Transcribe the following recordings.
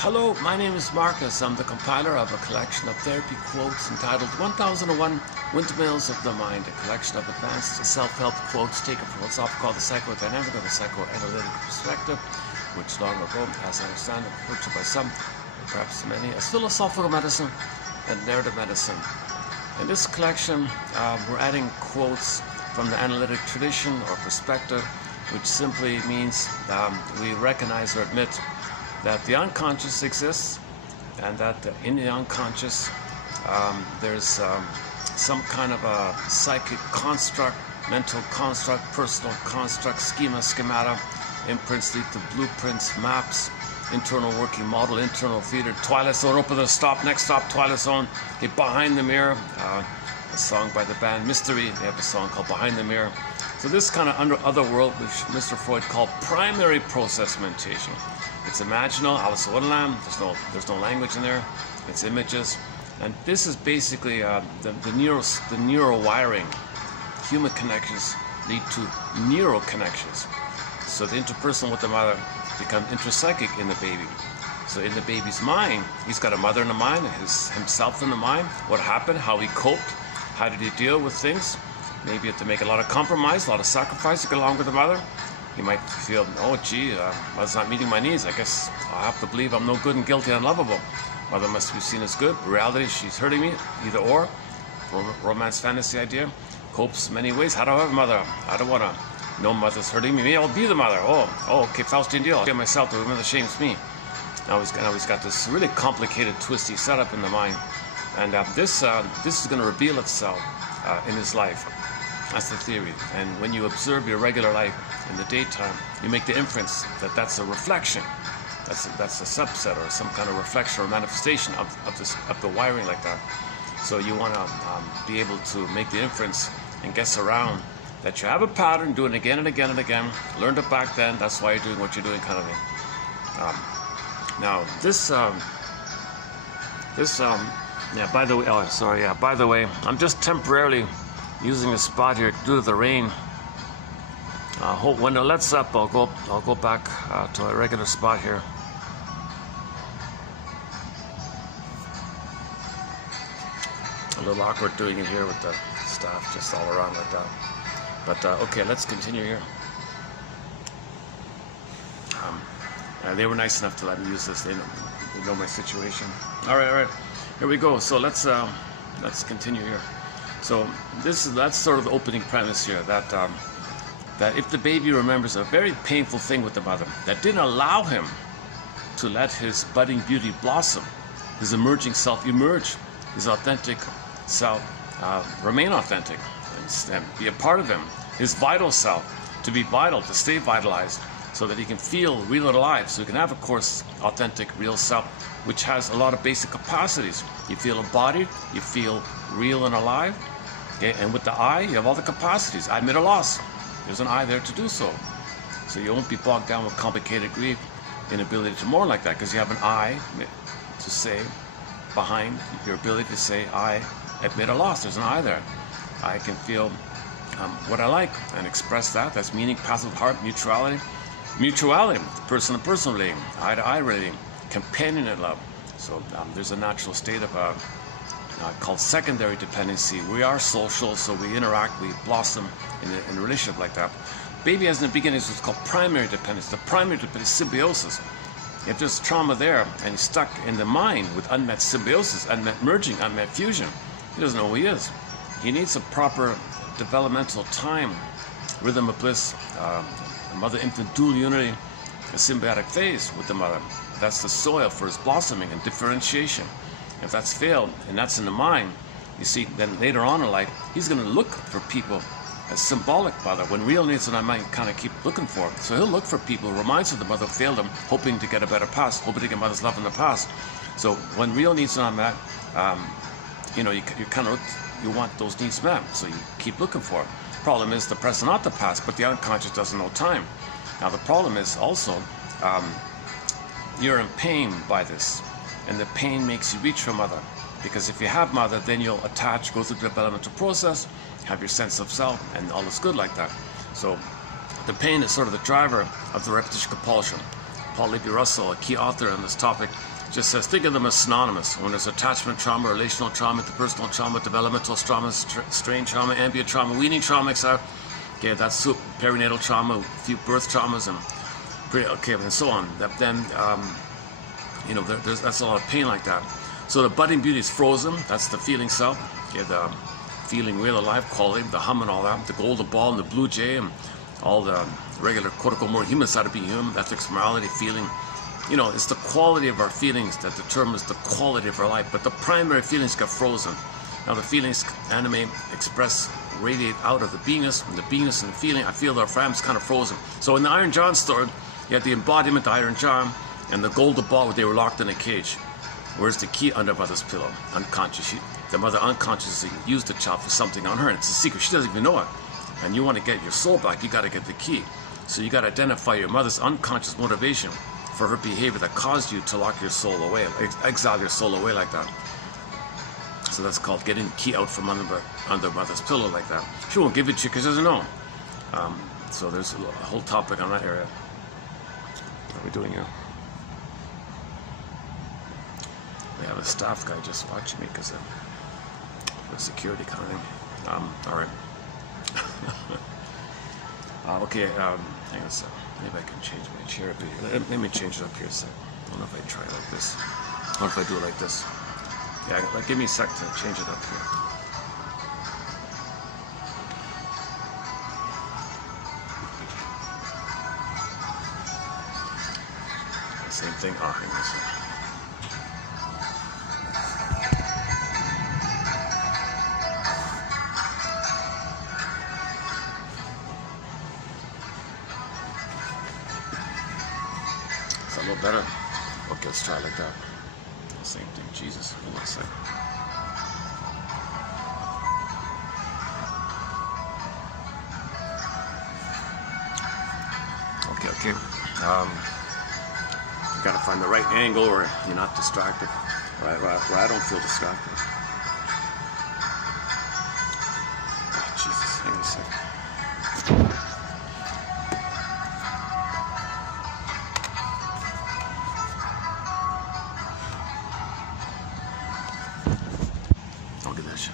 Hello, my name is Marcus. I'm the compiler of a collection of therapy quotes entitled 1001 Windmills of the Mind, a collection of advanced self-help quotes taken from what's often called the psychodynamic or the psychoanalytic perspective, which long ago, as I understand it, referred to by some, perhaps many, as philosophical medicine and narrative medicine. In this collection, we're adding quotes from the analytic tradition or perspective, which simply means we recognize or admit that the unconscious exists, and that in the unconscious there's some kind of a psychic construct, mental construct, personal construct, schemata, imprints lead to blueprints, maps, internal working model, internal theater, Twilight Zone, open the stop, next stop, Twilight Zone, Behind the Mirror, a song by the band Mystery. They have a song called Behind the Mirror. So this kind of other world, which Mr. Freud called primary process mentation. It's imaginal, Alice in Wonderland, there's no language in there, it's images. And this is basically the neural wiring. Human connections lead to neural connections. So the interpersonal with the mother becomes intrapsychic in the baby. So in the baby's mind, he's got a mother in the mind, himself in the mind, what happened, how he coped, how did he deal with things. Maybe you have to make a lot of compromise, a lot of sacrifice to get along with the mother. You might feel, oh gee, mother's not meeting my needs. I guess I have to believe I'm no good and guilty and unlovable. Mother must be seen as good. Reality, she's hurting me. Either or. Romance fantasy idea. Copes many ways. How do I have a mother? I don't want to. No mother's hurting me. Maybe I'll be the mother. Oh, okay, Faustian deal. I'll get myself to whomever shames me. Now he's got this really complicated, twisty setup in the mind. And this is going to reveal itself in his life. That's the theory. And when you observe your regular life in the daytime, you make the inference that that's a reflection. That's a subset or some kind of reflection or manifestation of the wiring like that. So you want to be able to make the inference and guess around that you have a pattern, do it again and again and again. Learned it back then. That's why you're doing what you're doing, kind of thing. Now by the way, I'm just temporarily using a spot here due to the rain. When it lets up, I'll go back to a regular spot here. A little awkward doing it here with the staff just all around like that. But okay, let's continue here. They were nice enough to let me use this. They know my situation. All right. Here we go. So let's continue here. So that's sort of the opening premise here, that if the baby remembers a very painful thing with the mother that didn't allow him to let his budding beauty blossom, his emerging self emerge, his authentic self remain authentic and be a part of him, his vital self to be vital, to stay vitalized, so that he can feel real and alive, so he can have, of course, authentic, real self, which has a lot of basic capacities. You feel embodied, you feel real and alive, okay? And with the I, you have all the capacities. I admit a loss. There's an I there to do so. So you won't be bogged down with complicated grief, inability to mourn like that, because you have an I to say behind your ability to say, I admit a loss. There's an I there. I can feel what I like and express that. That's meaning, passive heart, mutuality, person to person relating, eye to eye relating, companionate love. So there's a natural state of called secondary dependency. We are social, so we interact, we blossom in a relationship like that. Baby has in the beginning what's called primary dependence. The primary dependence is symbiosis. If there's trauma there and he's stuck in the mind with unmet symbiosis, unmet merging, unmet fusion, he doesn't know who he is. He needs a proper developmental time, rhythm of bliss, mother-infant dual unity, a symbiotic phase with the mother. That's the soil for his blossoming and differentiation. If that's failed, and that's in the mind, you see, then later on in life, he's going to look for people as symbolic mother, when real needs in our mind kind of keep looking for him. So he'll look for people who reminds him the mother failed him, hoping to get a better past, hoping to get mother's love in the past. So when real needs are met, you want those needs met, so you keep looking for it. Problem is the present, not the past, but the unconscious doesn't know time. Now the problem is also, you're in pain by this, and the pain makes you reach for mother. Because if you have mother, then you'll attach, go through the developmental process, have your sense of self, and all is good like that. So the pain is sort of the driver of the repetition compulsion. Paul Levi-Russell, a key author on this topic, just says, think of them as synonymous. When there's attachment trauma, relational trauma, interpersonal trauma, developmental trauma, strain trauma, ambient trauma, weaning trauma, etc. Okay, that's perinatal trauma, a few birth traumas, and and so on. Then, you know, that's a lot of pain like that. So the budding beauty is frozen. That's the feeling self. Okay, the feeling real alive quality, the hum and all that, the golden ball and the blue jay and all the regular quote-unquote more human side of being human, ethics, morality, feeling. You know, it's the quality of our feelings that determines the quality of our life, but the primary feelings get frozen. Now the feelings animate, express, radiate out of the beingness, and the beingness and the feeling, I feel their frame's kind of frozen. So in the Iron John story, you had the embodiment, the Iron John, and the golden ball where they were locked in a cage. Where's the key? Under mother's pillow, unconscious. The mother unconsciously used the child for something on her, and it's a secret, she doesn't even know it. And you want to get your soul back, you got to get the key. So you got to identify your mother's unconscious motivation for her behavior that caused you to lock your soul away, exile your soul away like that. So that's called getting the key out from under mother's pillow like that. She won't give it to you because she doesn't know. So there's a whole topic on that area. What are we doing here? We have a staff guy just watching me because of the security kind of thing. All right. Okay, hang on a second. Maybe I can change my chair up here. Let me change it up here a second. I don't know if I try it like this. Or if I do it like this. Yeah, like, give me a sec to change it up here. Same thing. Oh, hang on a second. A little better. Okay, let's try it like that. Same thing. Jesus, hold on a second. Okay. You gotta find the right angle where you're not distracted. Right, where I don't feel distracted. Oh, Jesus, hang on a second.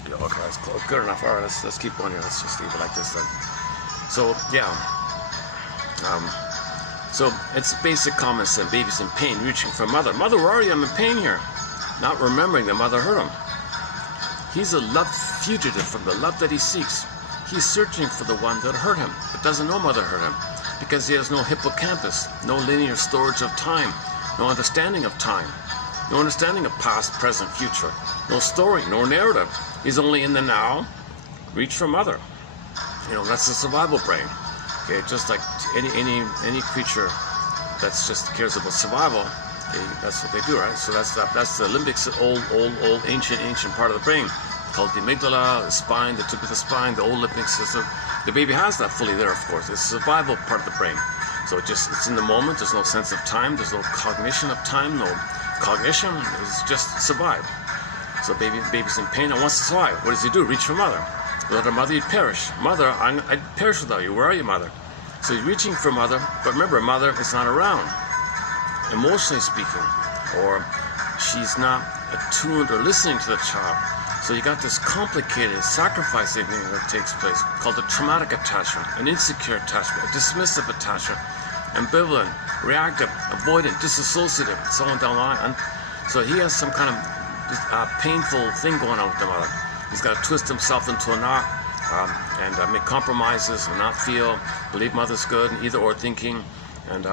Okay, that's close. Good enough. All right, let's keep going here. Let's just leave it like this then. So yeah, so it's basic common sense. Baby's in pain, reaching for mother. Mother, where are you? I'm in pain here. Not remembering that mother hurt him. He's a love fugitive from the love that he seeks. He's searching for the one that hurt him, but doesn't know mother hurt him because he has no hippocampus, no linear storage of time, no understanding of time. No understanding of past, present, future. No story, no narrative. He's only in the now. Reach for mother. You know, that's the survival brain. Okay, just like any creature that's just cares about survival, okay, that's what they do, right? So that's the limbic, old, ancient part of the brain called the amygdala, the spine, the tip of the spine, the old limbic system. The baby has that fully there, of course. It's the survival part of the brain. So it's in the moment. There's no sense of time. There's no cognition of time. No cognition is just survive. So baby's in pain and wants to survive. What does he do? Reach for mother. Without her mother, he'd perish. Mother, I'd perish without you. Where are you, mother? So he's reaching for mother, but remember, mother is not around, emotionally speaking, or she's not attuned or listening to the child. So you got this complicated sacrificing thing that takes place called a traumatic attachment, an insecure attachment, a dismissive attachment, ambivalent, reactive, avoidant, disassociative, so on down the line. And so he has some kind of painful thing going on with the mother. He's got to twist himself into a knot and make compromises and not feel, believe mother's good, and either or thinking, and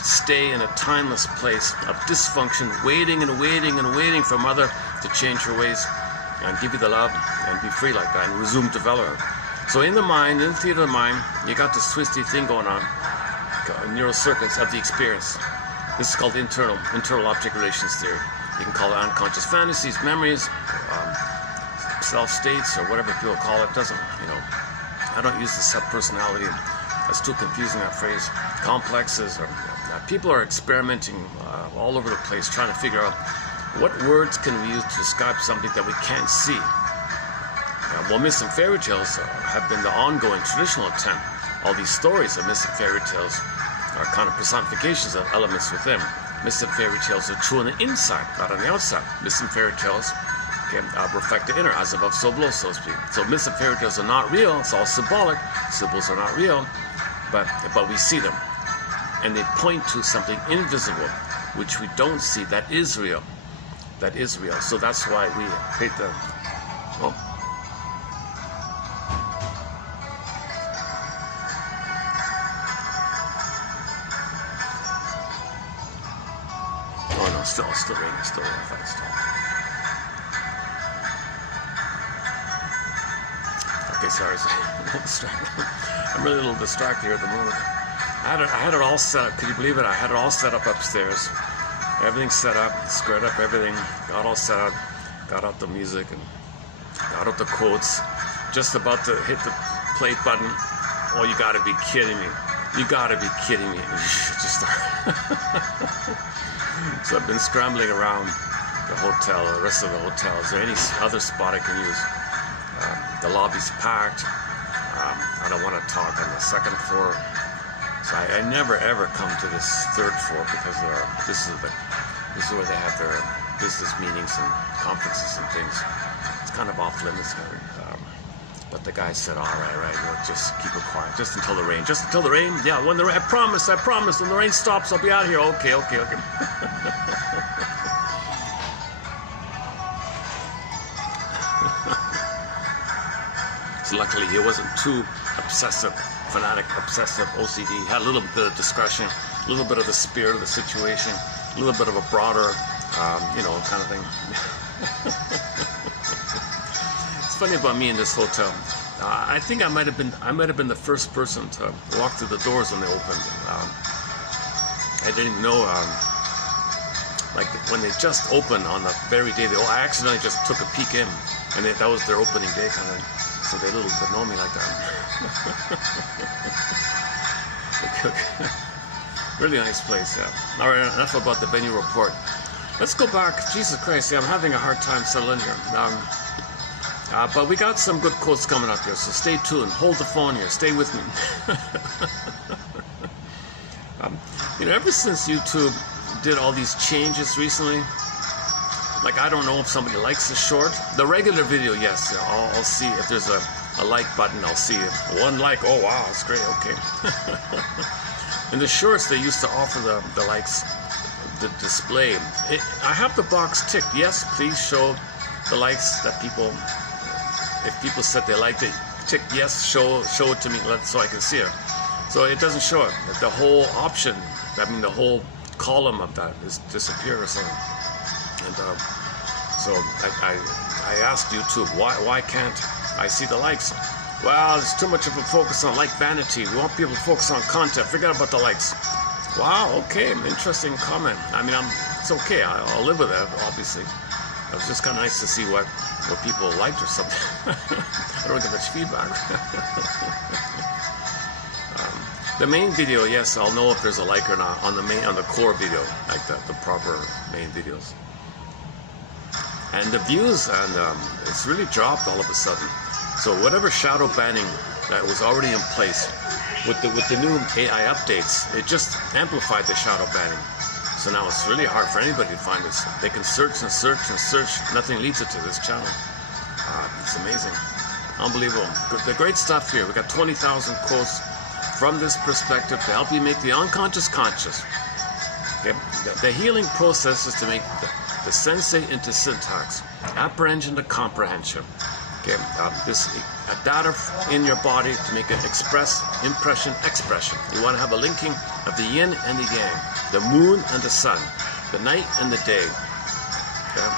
stay in a timeless place of dysfunction, waiting and waiting for mother to change her ways and give you the love and be free like that and resume development. So in the mind, in the theater of the mind, you got this twisty thing going on, neural circuits of the experience. This is called internal object relations theory. You can call it unconscious fantasies, memories, self-states, or whatever people call it. Doesn't, you know, I don't use the subpersonality. That's too confusing, that phrase. Complexes, or people are experimenting all over the place, trying to figure out what words can we use to describe something that we can't see. Well, myths and fairy tales have been the ongoing traditional attempt. All these stories of myths and fairy tales are kind of personifications of elements within. Myths and fairy tales are true on the inside, not on the outside. Myths and fairy tales can reflect the inner, as above, so below, so to speak. So myths and fairy tales are not real. It's all symbolic. Symbols are not real, but we see them, and they point to something invisible, which we don't see. That is real. That is real. So that's why we hate them. Oh. Oh no, still raining, still raining. I thought it stopped. Okay, sorry, I'm a little distracted. I'm really a little distracted here at the moment. I had it all set up. Could you believe it? I had it all set up upstairs. Everything set up, squared up everything, got all set up, got out the music and got out the quotes. Just about to hit the play button. Oh, you gotta be kidding me. You gotta be kidding me. Just So I've been scrambling around the hotel, the rest of the hotel. Is there any other spot I can use? The lobby's packed. I don't want to talk on the second floor. So I never ever come to this third floor because this is where they have their business meetings and conferences and things. It's kind of off limits, but the guy said, all right, we'll just keep it quiet, just until the rain. Just until the rain? Yeah, when the rain, I promise, when the rain stops, I'll be out of here. Okay. So luckily he wasn't too obsessive, fanatic, obsessive, OCD. He had a little bit of discretion, a little bit of the spirit of the situation, a little bit of a broader, kind of thing. It's funny about me in this hotel. I think I might have been the first person to walk through the doors when they opened. I didn't know, like when they just opened on the very day. I accidentally just took a peek in, and that was their opening day kind of. So they a little bit know me like that. Really nice place, yeah. All right, enough about the venue report. Let's go back. Jesus Christ, yeah, I'm having a hard time settling here. But we got some good quotes coming up here, so stay tuned. Hold the phone here. Stay with me. Ever since YouTube did all these changes recently, like I don't know if somebody likes the short. The regular video, yes, I'll see if there's a like button. I'll see it. One like, oh wow, that's great, okay. In the shorts, they used to offer the likes, the display. I have the box ticked. Yes, please show the likes that people, if people said they liked it, tick yes, show it to me so I can see it. So it doesn't show it. The whole option, the whole column of that is disappeared or something. And so I asked YouTube, why can't I see the likes? Well, there's too much of a focus on like vanity. We want people to focus on content. Forget about the likes. Wow, okay, interesting comment. It's okay. I'll live with that, obviously. It was just kind of nice to see what people liked or something. I don't get much feedback. The main video, yes, I'll know if there's a like or not on the core video, like the proper main videos. And the views, and it's really dropped all of a sudden. So whatever shadow banning that was already in place with the new AI updates, it just amplified the shadow banning. So now it's really hard for anybody to find this. They can search and search and search. Nothing leads it to this channel. It's amazing, unbelievable. The great stuff here. We got 20,000 quotes from this perspective to help you make the unconscious conscious. Okay? The healing process is to make the sensate into syntax, apprehension to comprehension. Okay, this data in your body to make it express, impression, expression. You want to have a linking of the yin and the yang, the moon and the sun, the night and the day. Okay?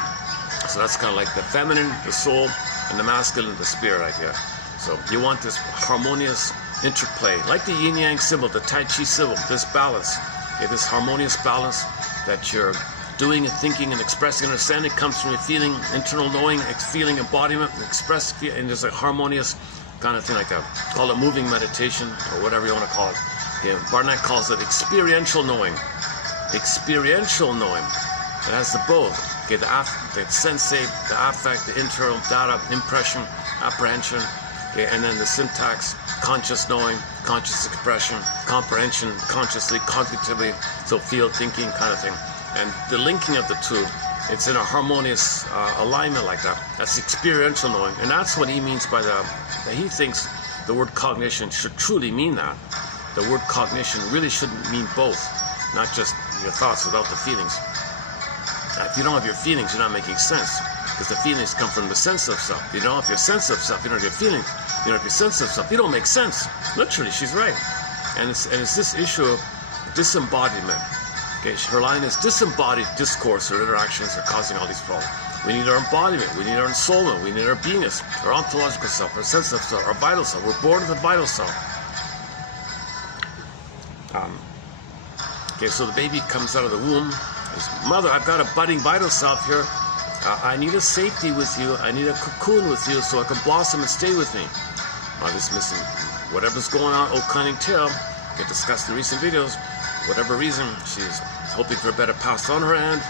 So that's kind of like the feminine, the soul, and the masculine, the spirit idea. So you want this harmonious interplay, like the yin yang symbol, the Tai Chi symbol, this balance, okay, this harmonious balance that you're doing and thinking and expressing and understanding comes from your feeling, internal knowing, feeling, embodiment, express, and there's a harmonious kind of thing like that. Call it moving meditation or whatever you want to call it. Okay, Barnett calls it experiential knowing. Experiential knowing. It has the both. Okay, the sensate, the affect, the internal data, impression, apprehension, okay, and then the syntax, conscious knowing, conscious expression, comprehension, consciously, cognitively, so feel, thinking kind of thing. And the linking of the two, it's in a harmonious alignment like that. That's experiential knowing. And that's what he means by that he thinks the word cognition should truly mean that. The word cognition really shouldn't mean both, not just your thoughts without the feelings. If you don't have your feelings, you're not making sense, because the feelings come from the sense of self. You don't have your sense of self, you don't have your feelings, you don't have your sense of self, you don't make sense. Literally, she's right. And it's this issue of disembodiment. Okay, her line is disembodied discourse or interactions are causing all these problems. We need our embodiment, we need our ensoulment, we need our beingness, our ontological self, our sense of self, our vital self. We're born with a vital self. Okay, so the baby comes out of the womb. Says, Mother, I've got a budding vital self here. I need a safety with you. I need a cocoon with you so I can blossom and stay with me. Mother's missing whatever's going on. Oh, cunning tale. Get discussed in recent videos. Whatever reason, she's hoping for a better past on her end.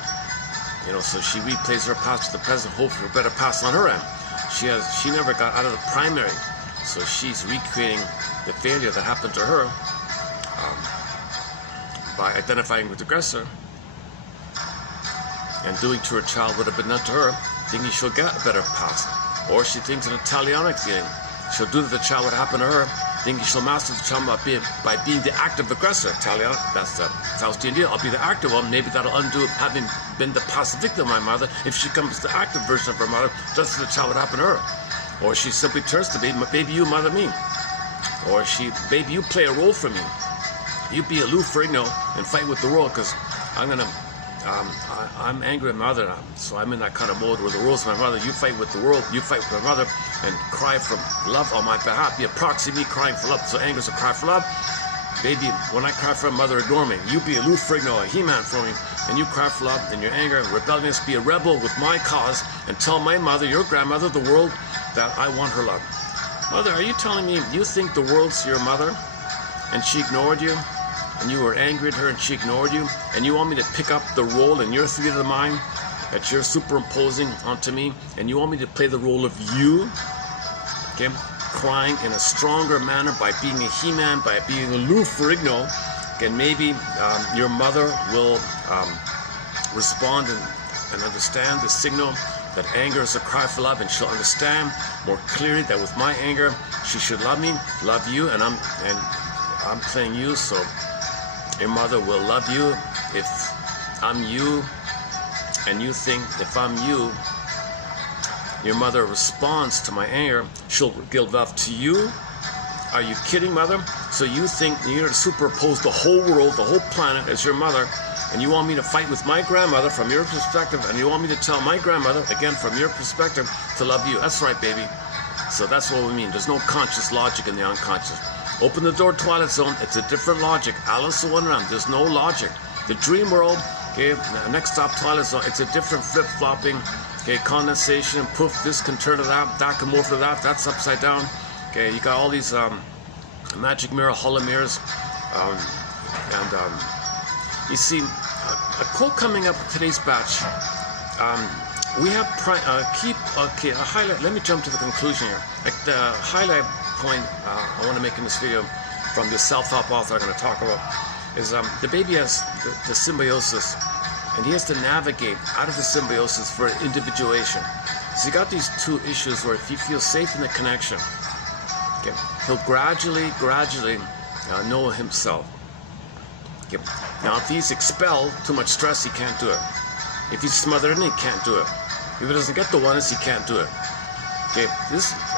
You know, so she replays her past to the present, hope for a better past on her end. She never got out of the primary, so she's recreating the failure that happened to her by identifying with the aggressor and doing to her child what had been done to her, thinking she'll get a better past. Or she thinks an Italianic feeling. She'll do to the child what happened to her, thinking she'll master the child by being the active aggressor. Italian, that's the Faustian deal. I'll be the active one. Maybe that'll undo having been the passive victim of my mother. If she becomes the active version of her mother, does to the child what happened to her. Or she simply turns to baby, you mother me. Or baby, you play a role for me. You be a Lou Ferrigno and fight with the world, because I'm angry at my mother, so I'm in that kind of mode where the world's my mother. You fight with the world, you fight with my mother, and cry for love on my behalf. Be a proxy me crying for love. So anger's a cry for love. Baby, when I cry for a mother, ignore me. You be a Lou Ferrigno, a He-Man for me, and you cry for love, and your anger and rebellious, be a rebel with my cause, and tell my mother, your grandmother, the world, that I want her love. Mother, are you telling me you think the world's your mother, and she ignored you? And you were angry at her and she ignored you, and you want me to pick up the role in your theater of the mind that you're superimposing onto me, and you want me to play the role of you, okay, crying in a stronger manner by being a He-Man, by being a Lou Ferrigno, and maybe your mother will respond and understand the signal that anger is a cry for love, and she'll understand more clearly that with my anger she should love me, love you, and I'm playing you, so your mother will love you if I'm you, and you think if I'm you, your mother responds to my anger, she'll give love to you. Are you kidding, mother? So you think you're going to superimpose the whole world, the whole planet as your mother, and you want me to fight with my grandmother from your perspective, and you want me to tell my grandmother, again from your perspective, to love you. That's right, baby. So that's what we mean. There's no conscious logic in the unconscious. Open the door, Twilight Zone. It's a different logic. Alice in Wonderland. There's no logic. The dream world. Okay. Next stop, Twilight Zone. It's a different flip-flopping. Okay. Condensation. Poof. This can turn to that. That can morph to that. That's upside down. Okay. You got all these magic mirror, hollow mirrors, you see a quote coming up in today's batch. We have a highlight. Let me jump to the conclusion here. Like the highlight point I want to make in this video from this self-help author I'm going to talk about is the baby has the symbiosis, and he has to navigate out of the symbiosis for individuation. So you got these two issues where if he feels safe in the connection, okay, he'll gradually know himself. Okay. Now if he's expelled, too much stress, he can't do it. If he's smothered in, he can't do it. If he doesn't get the oneness, he can't do it. Okay,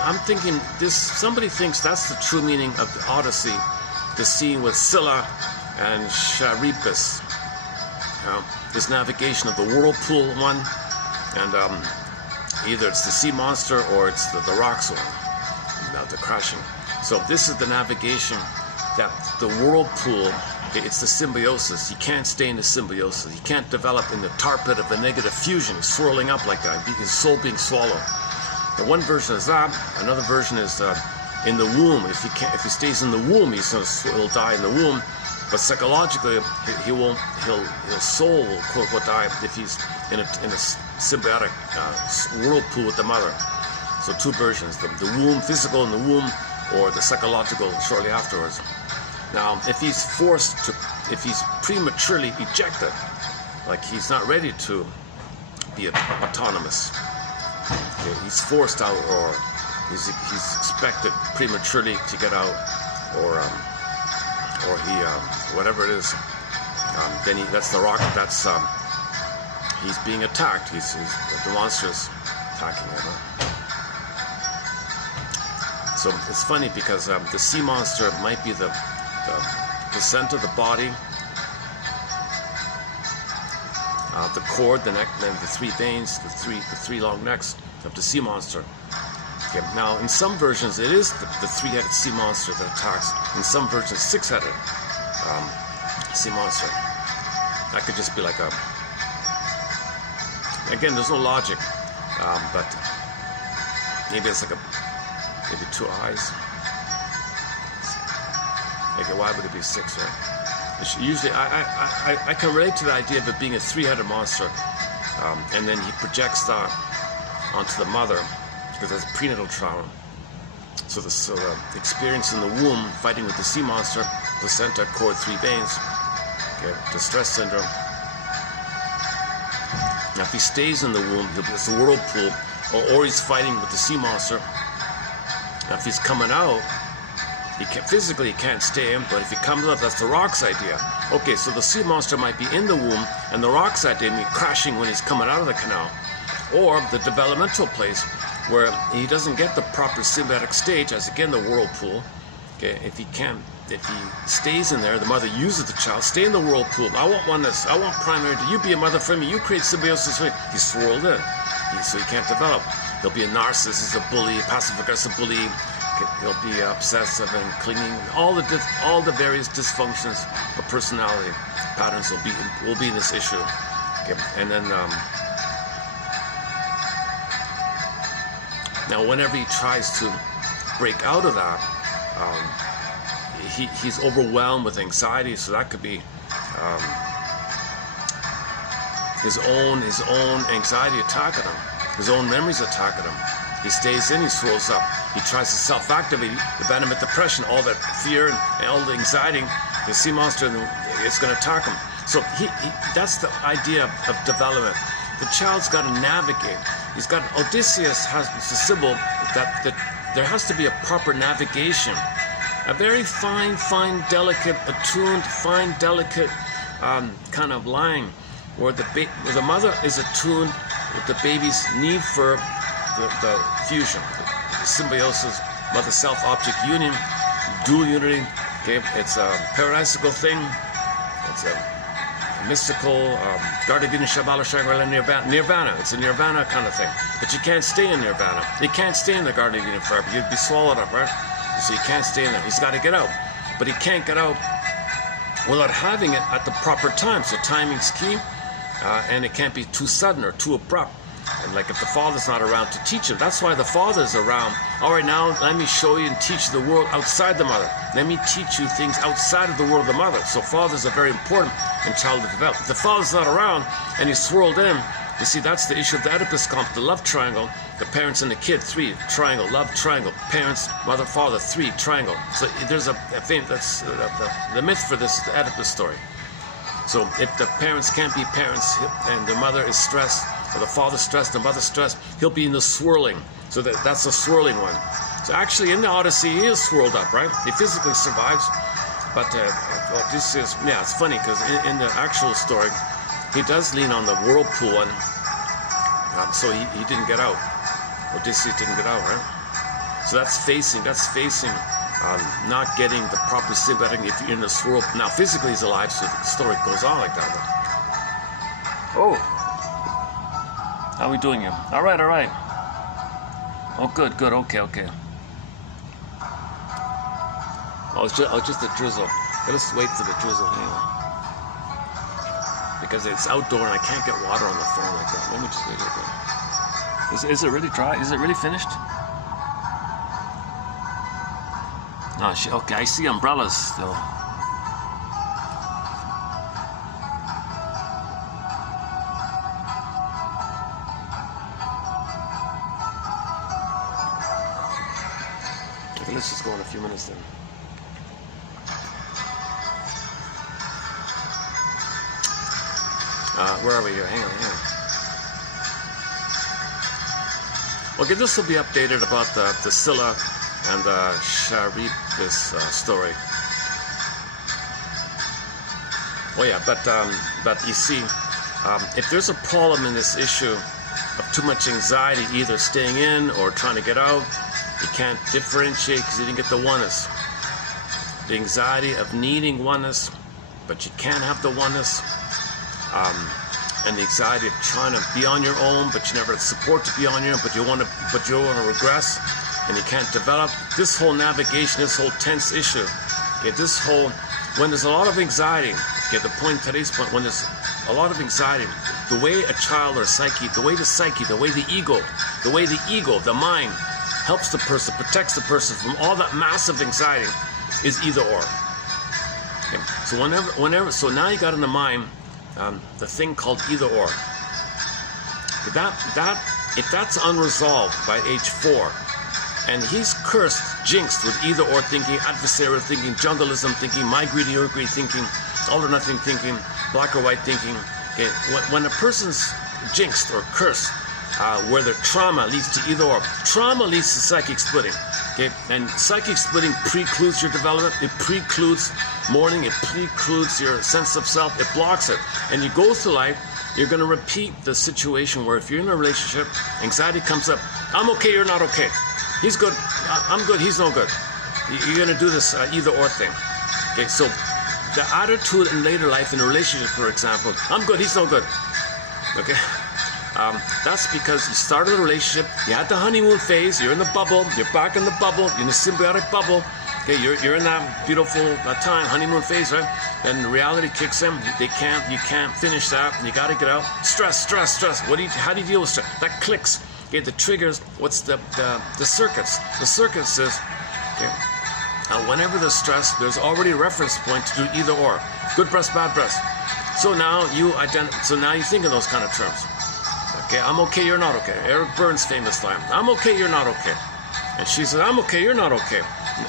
I'm thinking somebody thinks that's the true meaning of the Odyssey, the scene with Scylla and Charybdis. This navigation of the whirlpool one, and either it's the sea monster or it's the rocks one, the crashing. So this is the navigation that the whirlpool, okay, it's the symbiosis. You can't stay in the symbiosis. You can't develop in the tar pit of a negative fusion. He's swirling up like that, his soul being swallowed. The one version is that. Another version is in the womb. If he stays in the womb, he'll die in the womb. But psychologically, his soul will quote unquote die if he's in a symbiotic whirlpool with the mother. So two versions: the womb, physical in the womb, or the psychological shortly afterwards. Now, if he's prematurely ejected, like he's not ready to be autonomous, okay, he's forced out, or he's expected prematurely to get out, or he whatever it is, then that's the rock. That's he's being attacked. The monster is attacking him. So it's funny because the sea monster might be the center of the body, the cord, the neck, and the three veins, the three long necks of the sea monster. Okay. Now, in some versions, it is the three-headed sea monster that attacks. In some versions, six-headed sea monster. That could just be like a. Again, there's no logic, but maybe it's like maybe two eyes. Okay, why would it be six, right? Usually, I can relate to the idea of it being a three-headed monster, and then he projects that onto the mother because it's prenatal trauma. So the experience in the womb, fighting with the sea monster, placenta, cord, three veins, okay, distress syndrome. Now, if he stays in the womb, it's a whirlpool, or he's fighting with the sea monster. Now, if he's coming out, physically he can't stay in, but if he comes out, that's the rock's idea. Okay, so the sea monster might be in the womb, and the rock's idea may be crashing when he's coming out of the canal. Or the developmental place, where he doesn't get the proper symbiotic stage, as again the whirlpool. Okay, if he stays in there, the mother uses the child, stay in the whirlpool. I want oneness, I want primary, you be a mother for me, you create symbiosis for me. He's swirled in, so he can't develop. He'll be a narcissist, he's a bully, a passive-aggressive bully. He'll be obsessive and clinging. All the various dysfunctions of personality patterns will be in this issue. Okay. And then now, whenever he tries to break out of that, he's overwhelmed with anxiety. So that could be his own anxiety attacking him, his own memories attacking him. He stays in, he swells up. He tries to self-activate, abandonment, depression, all that fear and all the anxiety. The sea monster is going to attack him. So that's the idea of development. The child's got to navigate. Odysseus has a symbol that there has to be a proper navigation. A very fine, delicate, attuned, fine, delicate kind of line where the mother is attuned with the baby's need for the fusion, the symbiosis, mother-self-object union, dual unity. Okay, it's a paradisical thing. It's a mystical, Gardavina Shabala Shangri-La Nirvana. It's a Nirvana kind of thing. But you can't stay in Nirvana. You can't stay in the Gardavina forever. You'd be swallowed up, right? So you can't stay in there. He's got to get out. But he can't get out without having it at the proper time. So timing's key, and it can't be too sudden or too abrupt. And like if the father's not around to teach him, that's why the father's around. All right, now let me show you and teach the world outside the mother. Let me teach you things outside of the world of the mother. So fathers are very important in childhood development. If the father's not around and he's swirled in, you see, that's the issue of the Oedipus complex, the love triangle. The parents and the kid, 3, triangle, love triangle. Parents, mother, father, 3, triangle. So there's a thing that's the myth for this is the Oedipus story. So if the parents can't be parents and the mother is stressed, or the father's stressed, the mother's stressed, he'll be in the swirling. So that's the swirling one. So actually in the Odyssey, he is swirled up, right? He physically survives, but this is, yeah, it's funny because in the actual story, he does lean on the whirlpool one, so he didn't get out. Odysseus didn't get out, right? So that's facing not getting the proper symbiotic if you're in the swirl. Now physically he's alive, so the story goes on like that. Oh. How are we doing here? All right. Oh, good, okay. Oh, it's just a drizzle. Let's wait for the drizzle anyway. Because it's outdoor and I can't get water on the phone like that. Let me just wait a bit. Is it really dry? Is it really finished? No, okay, I see umbrellas still. Okay, let's just go in a few minutes then. Where are we here? Hang on. Okay, this will be updated about the Scylla and the Charybdis story. Oh yeah, but you see, if there's a problem in this issue of too much anxiety, either staying in or trying to get out, you can't differentiate because you didn't get the oneness. The anxiety of needing oneness, but you can't have the oneness. And the anxiety of trying to be on your own, but you never have support to be on your own, but you want to regress, and you can't develop. This whole navigation, this whole tense issue, okay, when there's a lot of anxiety, okay, today's point, when there's a lot of anxiety, the way a child or psyche, the way the ego, the mind, helps the person, protects the person from all that massive anxiety is either or. Okay. So so now you got in the mind the thing called either or. If that's unresolved by age 4, and he's cursed, jinxed with either or thinking, adversarial thinking, jungleism thinking, my greedy, your greedy thinking, all or nothing thinking, black or white thinking. Okay, when a person's jinxed or cursed, where the trauma leads to either or, trauma leads to psychic splitting. Okay, and psychic splitting precludes your development. It precludes mourning. It precludes your sense of self. It blocks it. And you go through life, you're going to repeat the situation where if you're in a relationship, anxiety comes up. I'm okay, you're not okay. He's good, I'm good, he's no good. You're going to do this either or thing. Okay, so the attitude in later life in a relationship, for example, I'm good, he's no good. Okay. That's because you started a relationship, you had the honeymoon phase, you're in the bubble, you're back in the bubble, you're in a symbiotic bubble. Okay, you're in that beautiful time, honeymoon phase, right? Then reality kicks in. You can't finish that. You got to get out. Stress. How do you deal with stress? That clicks. Okay, the triggers. What's the circuits? The circuits is, okay, whenever there's stress, there's already a reference point to do either or. Good breath, bad breath. So now you think in those kind of terms. Okay, I'm okay, you're not okay. Eric Burns' famous line, I'm okay, you're not okay. And she said, I'm okay, you're not okay.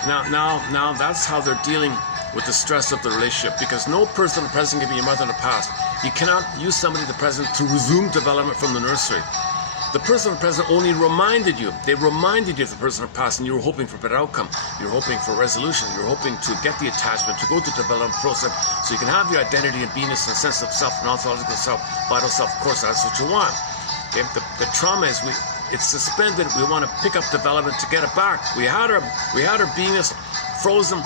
Now that's how they're dealing with the stress of the relationship, because no person in the present can be your mother in the past. You cannot use somebody in the present to resume development from the nursery. The person in the present only reminded you. They reminded you of the person in the past, and you were hoping for a better outcome. You were hoping for resolution. You were hoping to get the attachment, to go through the development process, so you can have your identity and beingness and sense of self, non-ontological self, vital self. Of course, that's what you want. Okay? The trauma is it's suspended. We want to pick up development to get it back. We had our beingness frozen.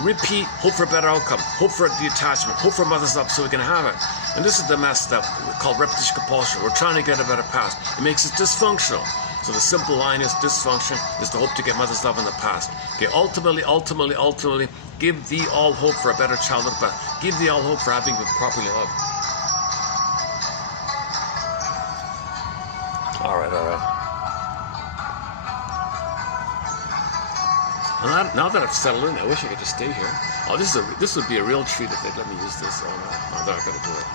Repeat, hope for a better outcome, hope for the attachment, hope for mother's love so we can have it. And this is the mess that we call repetition compulsion. We're trying to get a better past. It makes us dysfunctional. So the simple line is dysfunction is the hope to get mother's love in the past. Okay, ultimately, give thee all hope for a better childhood path. Give thee all hope for having been properly loved. All right. Now that I've settled in, I wish I could just stay here. Oh, this would be a real treat if they'd let me use this. Oh no, they're not going to do it.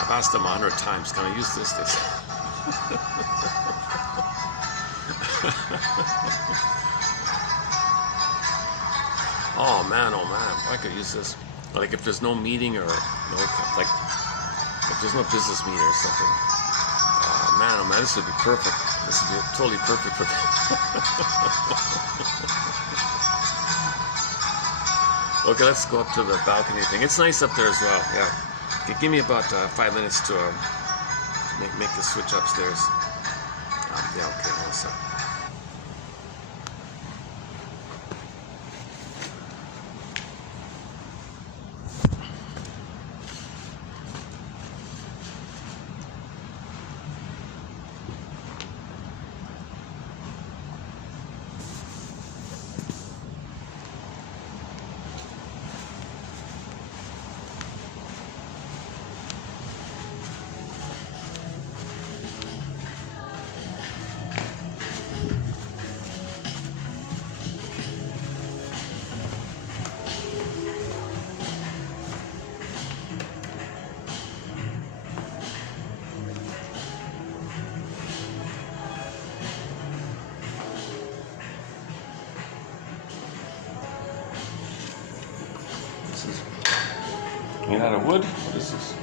I've asked them 100 times, can I use this? Oh man, if I could use this. Like if there's no meeting or if there's no business meeting or something. Oh man, this would be perfect. This would be totally perfect for me. Okay, let's go up to the balcony thing. It's nice up there as well, yeah. Okay, give me about 5 minutes to make the switch upstairs. Yeah, okay, one sec. Made out of wood? What is this?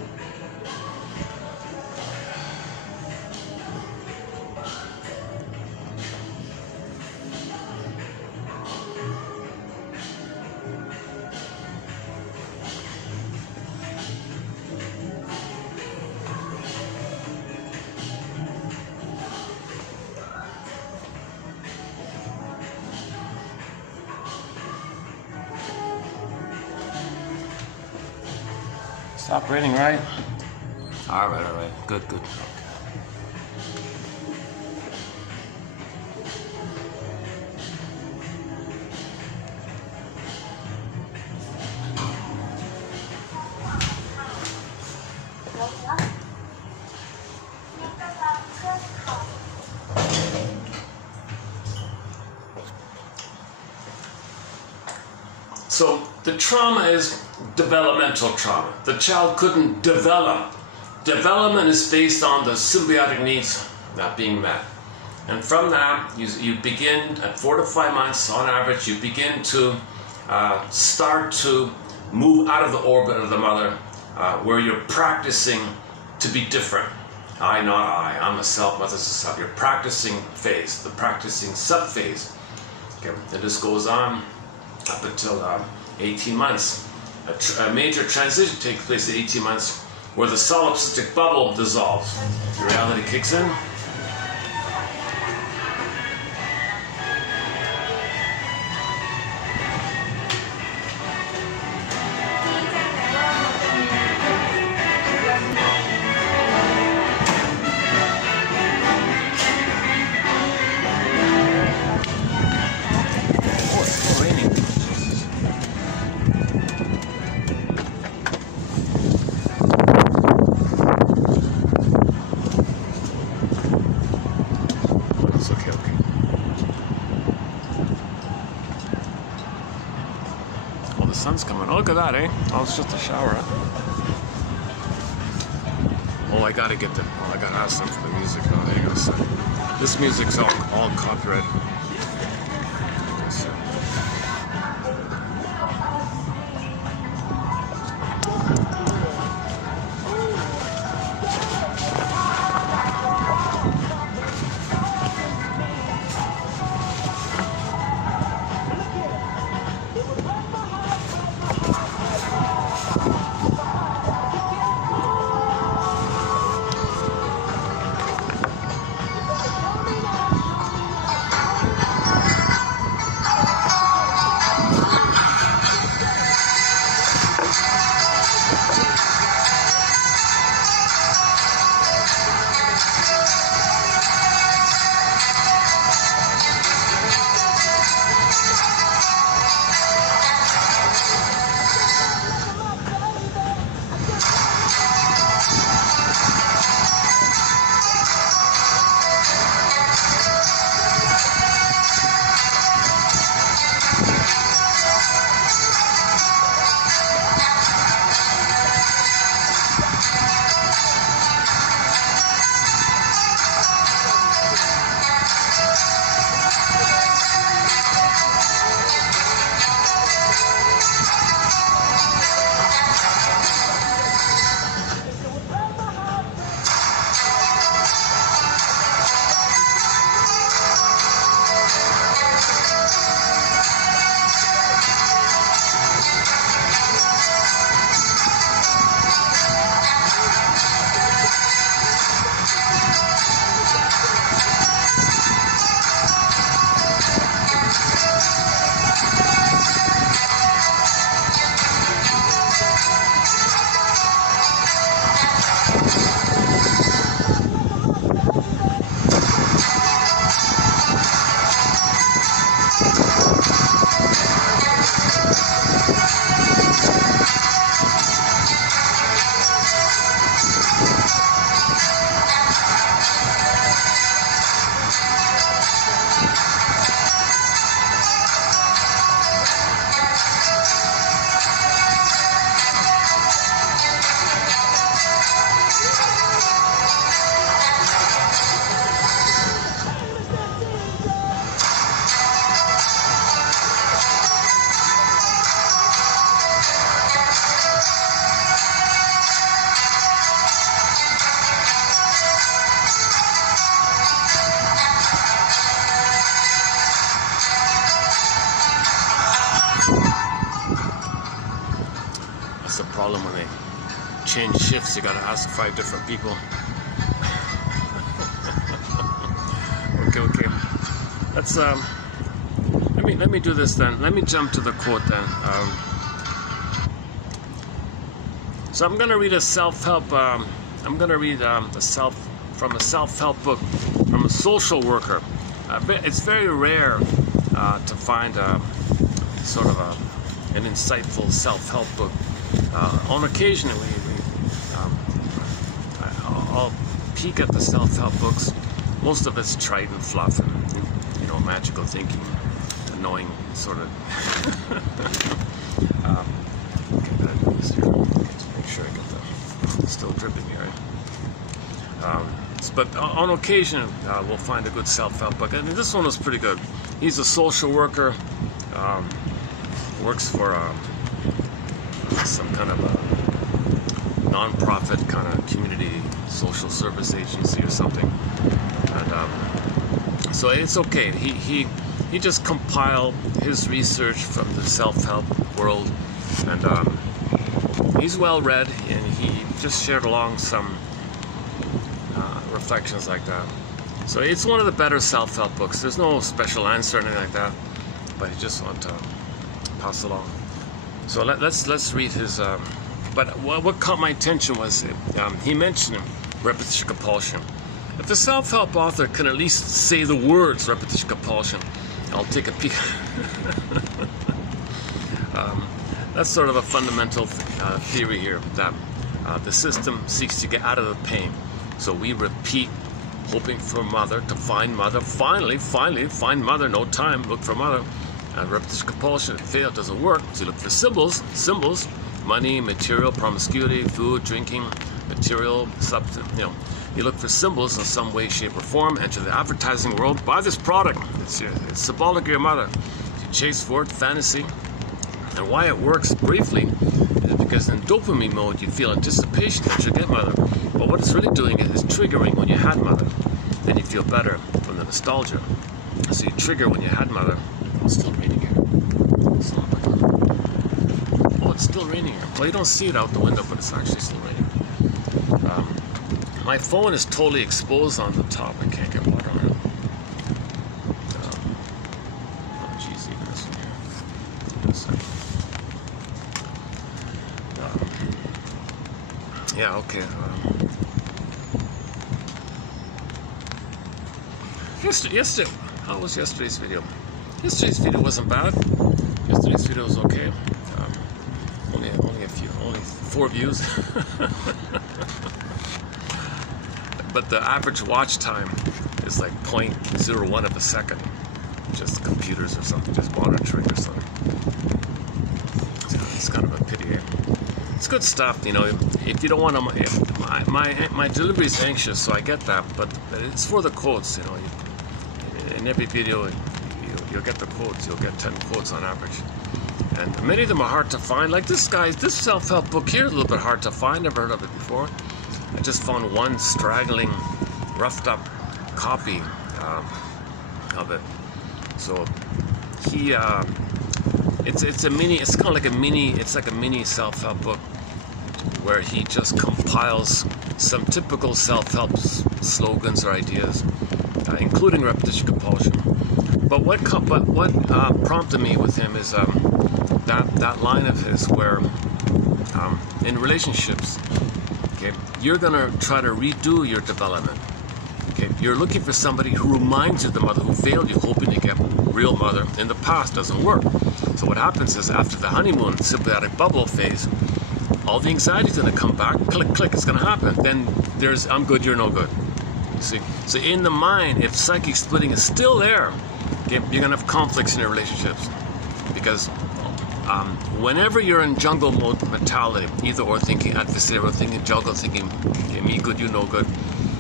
Stop raining, right? All right. Good. Okay. So the trauma is developmental trauma. The child couldn't develop. Development is based on the symbiotic needs not being met. And from that, you begin at 4 to 5 months on average, you begin to start to move out of the orbit of the mother, where you're practicing to be different. I, not I. I'm a self, mother's a self. You're practicing phase, the practicing sub-phase. Okay. And this goes on up until 18 months. A major transition takes place at 18 months where the solipsistic bubble dissolves. Reality kicks in. Sun's coming. Oh, look at that, eh? Oh, it's just a shower. Huh? Oh, I gotta ask them for the music. Oh, there you go, son. This music's all copyright. problem when they change shifts. You got to ask 5 different people. Okay. Let's let me do this then. Let me jump to the quote then. So I'm going to read a self-help. I'm going to read from a self-help book from a social worker. It's very rare to find sort of an insightful self-help book. On occasion, I'll peek at the self-help books. Most of it's trite and fluff and magical thinking, annoying sort of. Okay, I gotta do this here. Make sure I get the still dripping here. But on occasion, we'll find a good self-help book, and this one was pretty good. He's a social worker, works for some kind of a non-profit kind of community social service agency or something, and so it's okay. He just compiled his research from the self-help world, and he's well read, and he just shared along some reflections like that. So it's one of the better self-help books. There's no special answer or anything like that, but I just want to pass along. So let's read his. But what caught my attention was he mentioned repetition compulsion. If the self-help author can at least say the words repetition compulsion, I'll take a peek. That's sort of a fundamental theory here, that the system seeks to get out of the pain. So we repeat, hoping for mother, to find mother, finally find mother, no time, look for mother. And repetition compulsion, fail, doesn't work. So you look for symbols, money, material, promiscuity, food, drinking, material, substance, you look for symbols in some way, shape, or form. Enter the advertising world, buy this product. It's symbolic of your mother. You chase for it, fantasy. And why it works, briefly, is because in dopamine mode, you feel anticipation that you'll get mother. But what it's really doing is triggering when you had mother. Then you feel better from the nostalgia. So you trigger when you had mother. It's still raining here. Oh, it's still raining here. Well, you don't see it out the window, but it's actually still raining. My phone is totally exposed on the top. I can't get water on it. Oh, geez, even this one here. Give it a second. Yeah, okay. Yesterday, how was yesterday's video? Yesterday's video wasn't bad. Yesterday's video was okay. Only 4 views. But the average watch time is like 0.01 of a second. Just computers or something, just monitoring or something. So it's kind of a pity. It's good stuff, If you don't want to, my delivery is anxious, so I get that. But it's for the quotes, In every video, you'll get the quotes. You'll get 10 quotes on average, and many of them are hard to find. Like this self-help book here, a little bit hard to find. Never heard of it before. I just found one straggling, roughed up copy of it. So it's kind of like a mini self-help book where he just compiles some typical self-help slogans or ideas, including repetition compulsion. But what prompted me with him is that line of his where in relationships, okay, you're gonna try to redo your development. Okay, you're looking for somebody who reminds you of the mother who failed you, hoping to get real mother in the past. Doesn't work. So what happens is after the honeymoon symbiotic bubble phase, all the anxiety is gonna come back. Click, click. It's gonna happen. Then there's I'm good, you're no good. You see. So in the mind, if psychic splitting is still there, okay, you're gonna have conflicts in your relationships because. Whenever you're in jungle mode mentality, either or thinking adversarial, thinking jungle, thinking okay, me good, you no good.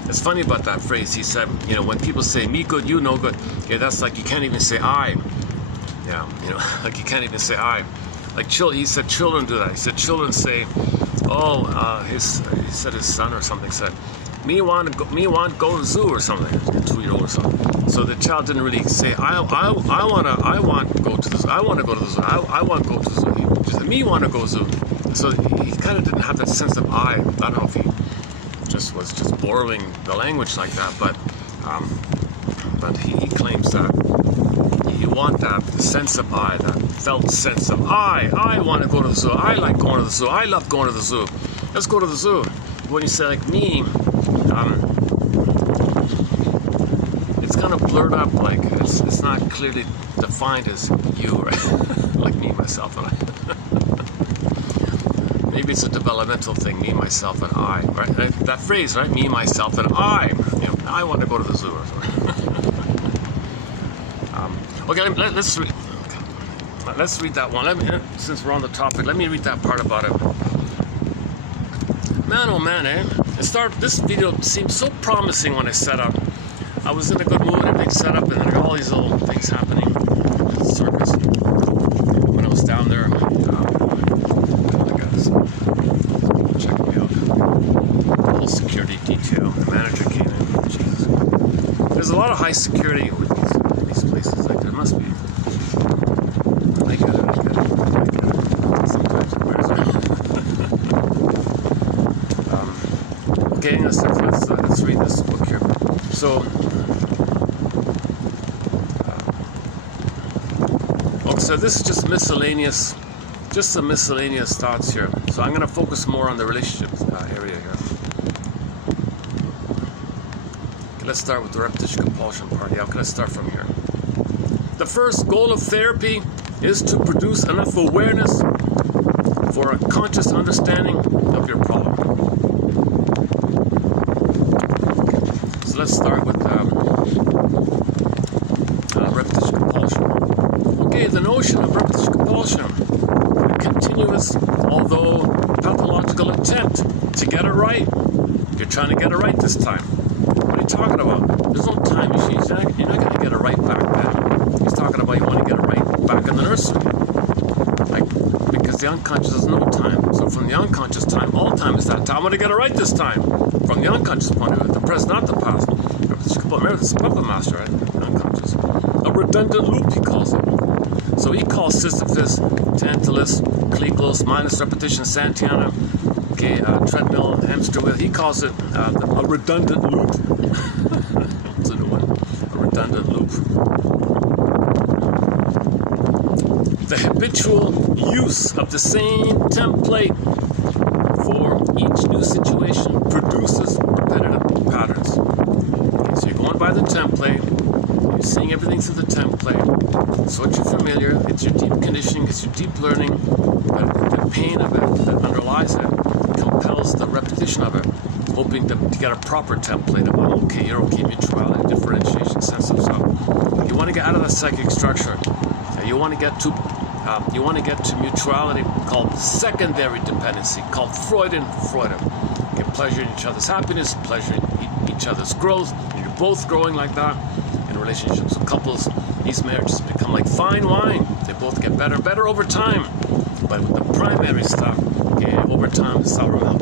It's funny about that phrase. He said, when people say me good, you no good, okay, that's like you can't even say I. Yeah, like you can't even say I. Like he said children do that. He said children say, he said his son or something said, me want to go to the zoo or something, 2-year-old or something. So the child didn't really say I want to go to the zoo. I want to go to the zoo. I want to go to the zoo. He just said me want to go to the zoo. so he kind of didn't have that sense of I. I don't know if he was just borrowing the language like that, but he claims that you want that sense of I, that felt sense of I want to go to the zoo, I like going to the zoo, I love going to the zoo, let's go to the zoo. When you say like me, it's kind of blurred up, like it's not clearly defined as you, right? Like me, myself, and I. Maybe it's a developmental thing, me, myself, and I, right? That phrase, right? Me, myself, and I. You know, I want to go to the zoo or something. Okay, let's read. Okay. Let's read that one. Since we're on the topic, let me read that part about it. Man, oh man, eh? This video seemed so promising when I set up. I was in a good mood, everything set up, and then all these little things happening. The circus. When I was down there, checking me out. The whole security detail. The manager came in. Jesus. There's a lot of high security with these places. Like there must be. I get it. Sometimes it wears out. Okay, let's read this book here. So, so this is just miscellaneous. Just some miscellaneous thoughts here. So I'm going to focus more on the relationship area here. Okay, let's start with the repetition compulsion part. Yeah, okay, let's start from here. The first goal of therapy is to produce enough awareness for a conscious understanding of your problem. Okay, so let's start with repetition compulsion. Okay, the notion of repetition compulsion. Continuous, although pathological attempt to get it right. You're trying to get it right this time. What are you talking about? There's no time machine. You're not going to get it right back then. He's talking about you want to get it right back in the nursery. Like, because the unconscious has no time. So from the unconscious time, all time is that time. I want to get it right this time. From the unconscious point of view, the present, not the past. Remember, it's a puppet master, right? The unconscious. A redundant loop, he calls it. So he calls Sisyphus, Tantalus, Cleaglos, minus repetition, Santana, okay, treadmill, hamster wheel. He calls it a redundant loop. It's a new one. A redundant loop. The habitual use of the same template for each new situation produces repetitive patterns. Okay, so you're going by the template. You're seeing everything through the template. It's what you're familiar. It's your deep conditioning. It's your deep learning. But the pain of it that underlies it compels the repetition of it, hoping to get a proper template of okay, you're okay, mutuality, differentiation, sense of self. You want to get out of the psychic structure. You want to get to mutuality called secondary dependency, called Freudian. Get pleasure in each other's happiness, pleasure in each other's growth. You're both growing like that. In relationships with couples, these marriages become like fine wine. They both get better and better over time. But with the primary stuff, okay, over time, it's sour milk.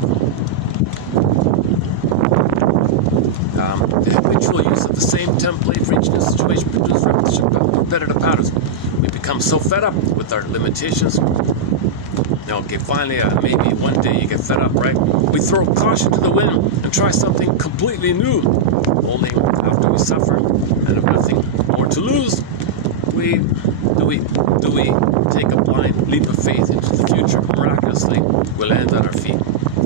The habitual use of the same template for each new situation produces repetitive patterns. We become so fed up with our limitations. Okay, finally, maybe one day you get fed up, right? We throw caution to the wind and try something completely new. Only after we suffer and have nothing more to lose, do we take a blind leap of faith into the future. Miraculously, we'll land on our feet.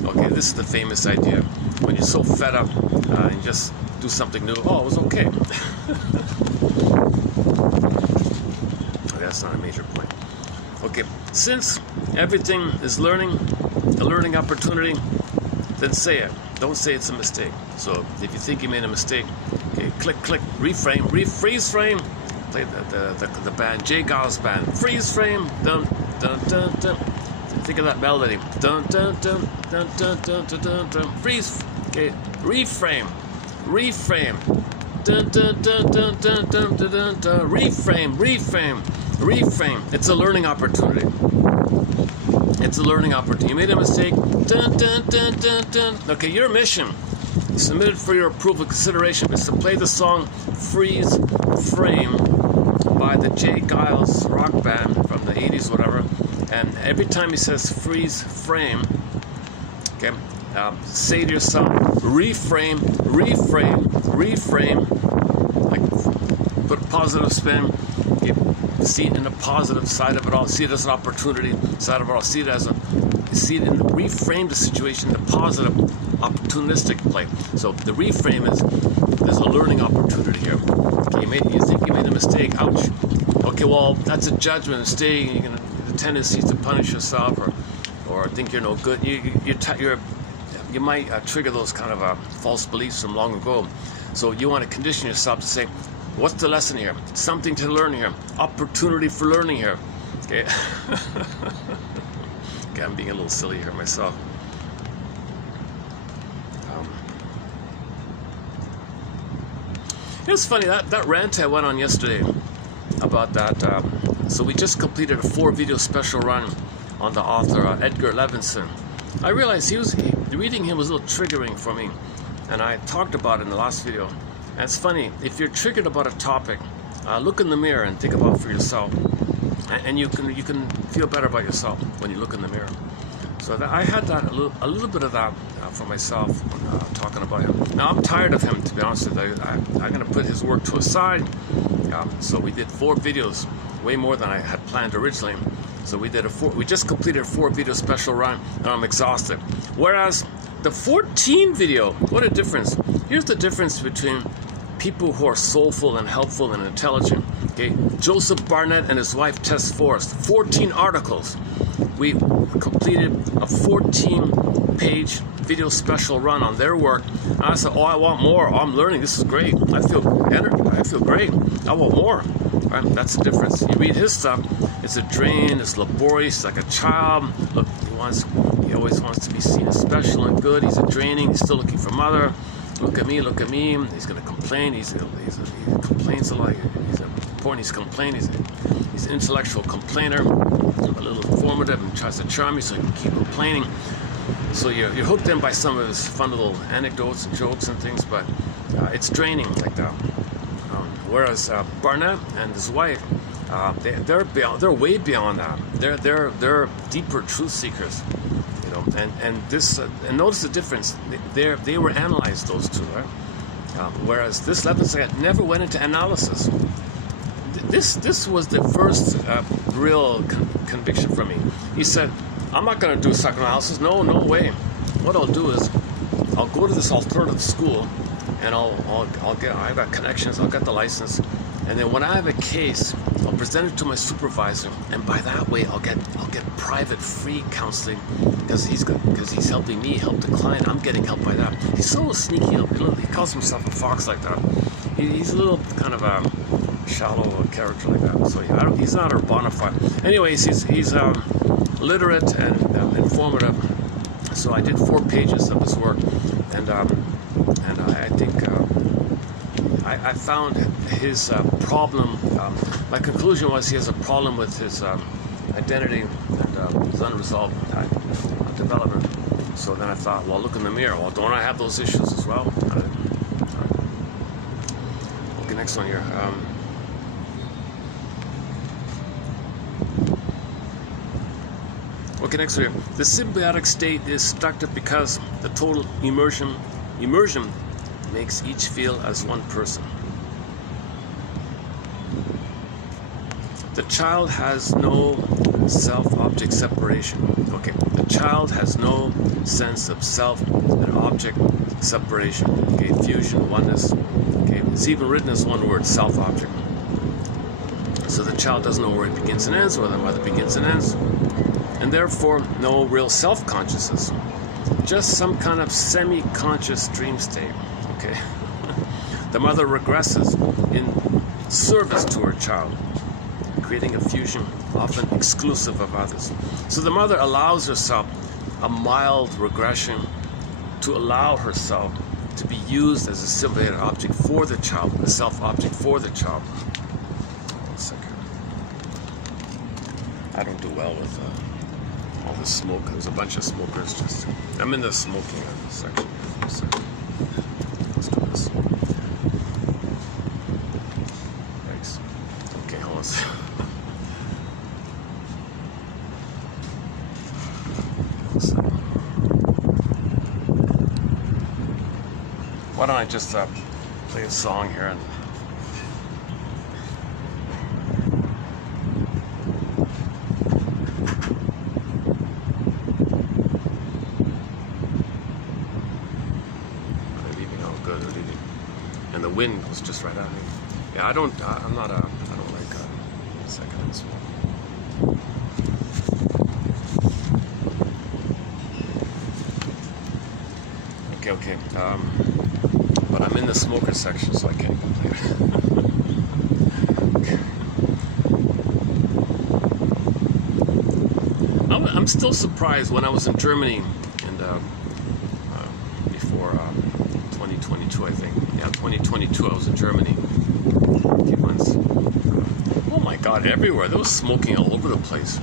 Okay, this is the famous idea. When you're so fed up and just do something new, oh, it was okay. That's not a major point. Okay, since everything is learning, a learning opportunity, then say it. Don't say it's a mistake. So if you think you made a mistake, okay, click, reframe, freeze frame. Play the band, J. Giles band. Freeze frame, dun dun dun dun. Think of that melody. Dun dun dun dun dun dun dun dun dun. Freeze. Okay, reframe. Dun dun dun dun dun dun dun dun dun. Reframe. It's a learning opportunity. You made a mistake. Dun dun dun dun dun. Okay, your mission, submitted for your approval consideration, is to play the song Freeze Frame by the J. Giles rock band from the 80s, whatever. And every time he says freeze frame, okay, say to yourself, reframe, reframe, reframe. Like, put a positive spin. Okay, see it in the positive side of it all. See it as an opportunity side of it all. See it as reframe the situation in the positive, opportunistic play. So the reframe is there's a learning opportunity here. Okay, you think you made a mistake. Ouch. Okay, well, that's a judgment mistake. You're gonna the tendency to punish yourself or think you're no good. You might trigger those kind of false beliefs from long ago. So you want to condition yourself to say, what's the lesson here? Something to learn here. Opportunity for learning here. Okay. Okay, I'm being a little silly here myself. It's funny, that rant I went on yesterday about that. So we just completed a 4-video special run on the author, Edgar Levinson. I realized reading him was a little triggering for me, and I talked about it in the last video. And it's funny, if you're triggered about a topic, look in the mirror and think about it for yourself, and you can feel better about yourself when you look in the mirror. So I had that a little bit of that for myself talking about him. Now I'm tired of him, to be honest with you. I'm going to put his work to a side. So we did 4 videos, way more than I had planned originally. So we just completed a 4-video special run, and I'm exhausted. Whereas the 14 video, what a difference. Here's the difference between people who are soulful and helpful and intelligent. Okay, Joseph Barnett and his wife Tess Forrest, 14 articles. We completed a 14-page video special run on their work. And I said, oh, I want more. Oh, I'm learning. This is great. I feel great. I want more. Right? That's the difference. You read his stuff, it's a drain, it's laborious, like a child. Look, he always wants to be seen as special and good. He's a draining. He's still looking for mother. Look at me. He's going to complain. He complains a lot. He's complaining. He's an intellectual complainer, a little informative, and tries to charm you so he can keep complaining. So you're hooked in by some of his fun little anecdotes and jokes and things, but it's draining like that. Whereas Barnett and his wife, they're way beyond that. They're deeper truth seekers, you know. And notice the difference. They were analyzed, those two, right? Whereas this Levinson never went into analysis. This was the first real conviction for me. He said, I'm not going to do psychoanalysis. No way. What I'll do is I'll go to this alternative school, and I've got connections, I'll get the license, and then when I have a case, I'll present it to my supervisor, and by that way I'll get private free counseling because he's helping me help the client. I'm getting help by that. He's so sneaky. He calls himself a fox like that. He's a little kind of a shallow character like that. So yeah, he's not a bona fide. Anyways, he's literate and informative. So I did 4 pages of his work, and I think I found his problem. My conclusion was he has a problem with his identity and his unresolved development. So then I thought, well, look in the mirror. Well, don't I have those issues as well? All right. Okay, next one here. Okay, next here. The symbiotic state is seductive because the total immersion makes each feel as one person. The child has no self-object separation. Okay, the child has no sense of self and object separation. Okay, fusion, oneness. Okay, it's even written as one word, self-object. So the child doesn't know where it begins and ends, where the mother begins and ends, and therefore no real self-consciousness. Just some kind of semi-conscious dream state. Okay, the mother regresses in service to her child, creating a fusion often exclusive of others. So the mother allows herself a mild regression to allow herself to be used as a symbiotic object for the child, a self-object for the child. One second. I don't do well with all the smoke. There's a bunch of smokers. I'm in the smoking section. Let's do this. Thanks. Okay, hold on. don't I just play a song here and they're leaving. Oh, good, they're leaving. And the wind was just right at me. Yeah, I don't like seconds. Okay. But I'm in the smoker section, so I can't complain. I'm still surprised when I was in Germany and before 2022, I think. Yeah, 2022, I was in Germany a few months. Oh my God, everywhere there was smoking all over the place.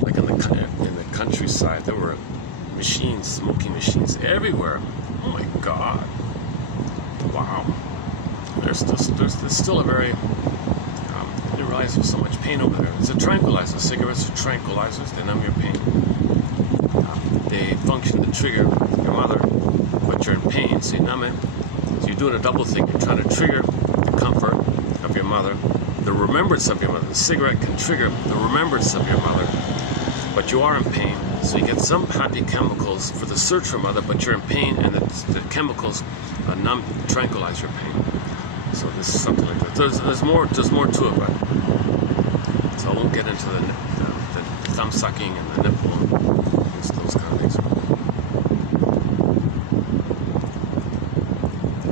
Like in the countryside, there were machines, smoking machines everywhere. Oh my God! Wow. There's still a very. I didn't realize there's so much pain over there. It's a tranquilizer. Cigarettes are tranquilizers. They numb your pain. They function to trigger your mother, but you're in pain, so you numb it. So you're doing a double thing. You're trying to trigger the comfort of your mother, the remembrance of your mother. The cigarette can trigger the remembrance of your mother, but you are in pain. So you get some happy chemicals for the search for mother, but you're in pain, and the chemicals numb, tranquilize your pain. So this is something like that. There's more to it, but so I won't get into the thumb sucking and the nipple and those kind of things.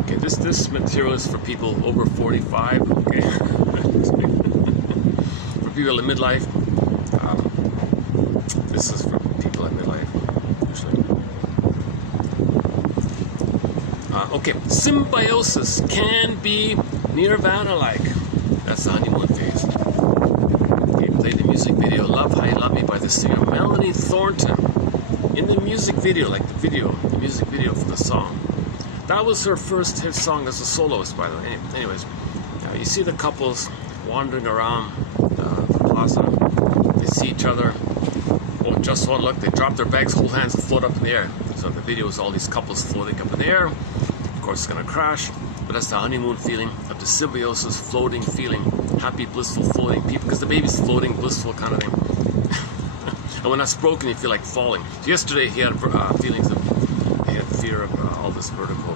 Okay, this material is for people over 45. Okay, for people in midlife. This is for people in midlife, usually. Okay, symbiosis can be nirvana-like. That's the honeymoon phase. Okay, play the music video "Love How You Love Me" by the singer Melanie Thornton. In the music video, like the music video for the song. That was her first hit song as a soloist, by the way. Anyways, you see the couples wandering around the plaza. They see each other. Oh, just one look, they drop their bags, hold hands, and float up in the air. So the video is all these couples floating up in the air. Of course, it's going to crash, but that's the honeymoon feeling of the symbiosis, floating feeling, happy, blissful, floating people, because the baby's floating, blissful kind of thing. And when that's broken, you feel like falling. So yesterday, he had feelings of, he had fear of all this vertigo.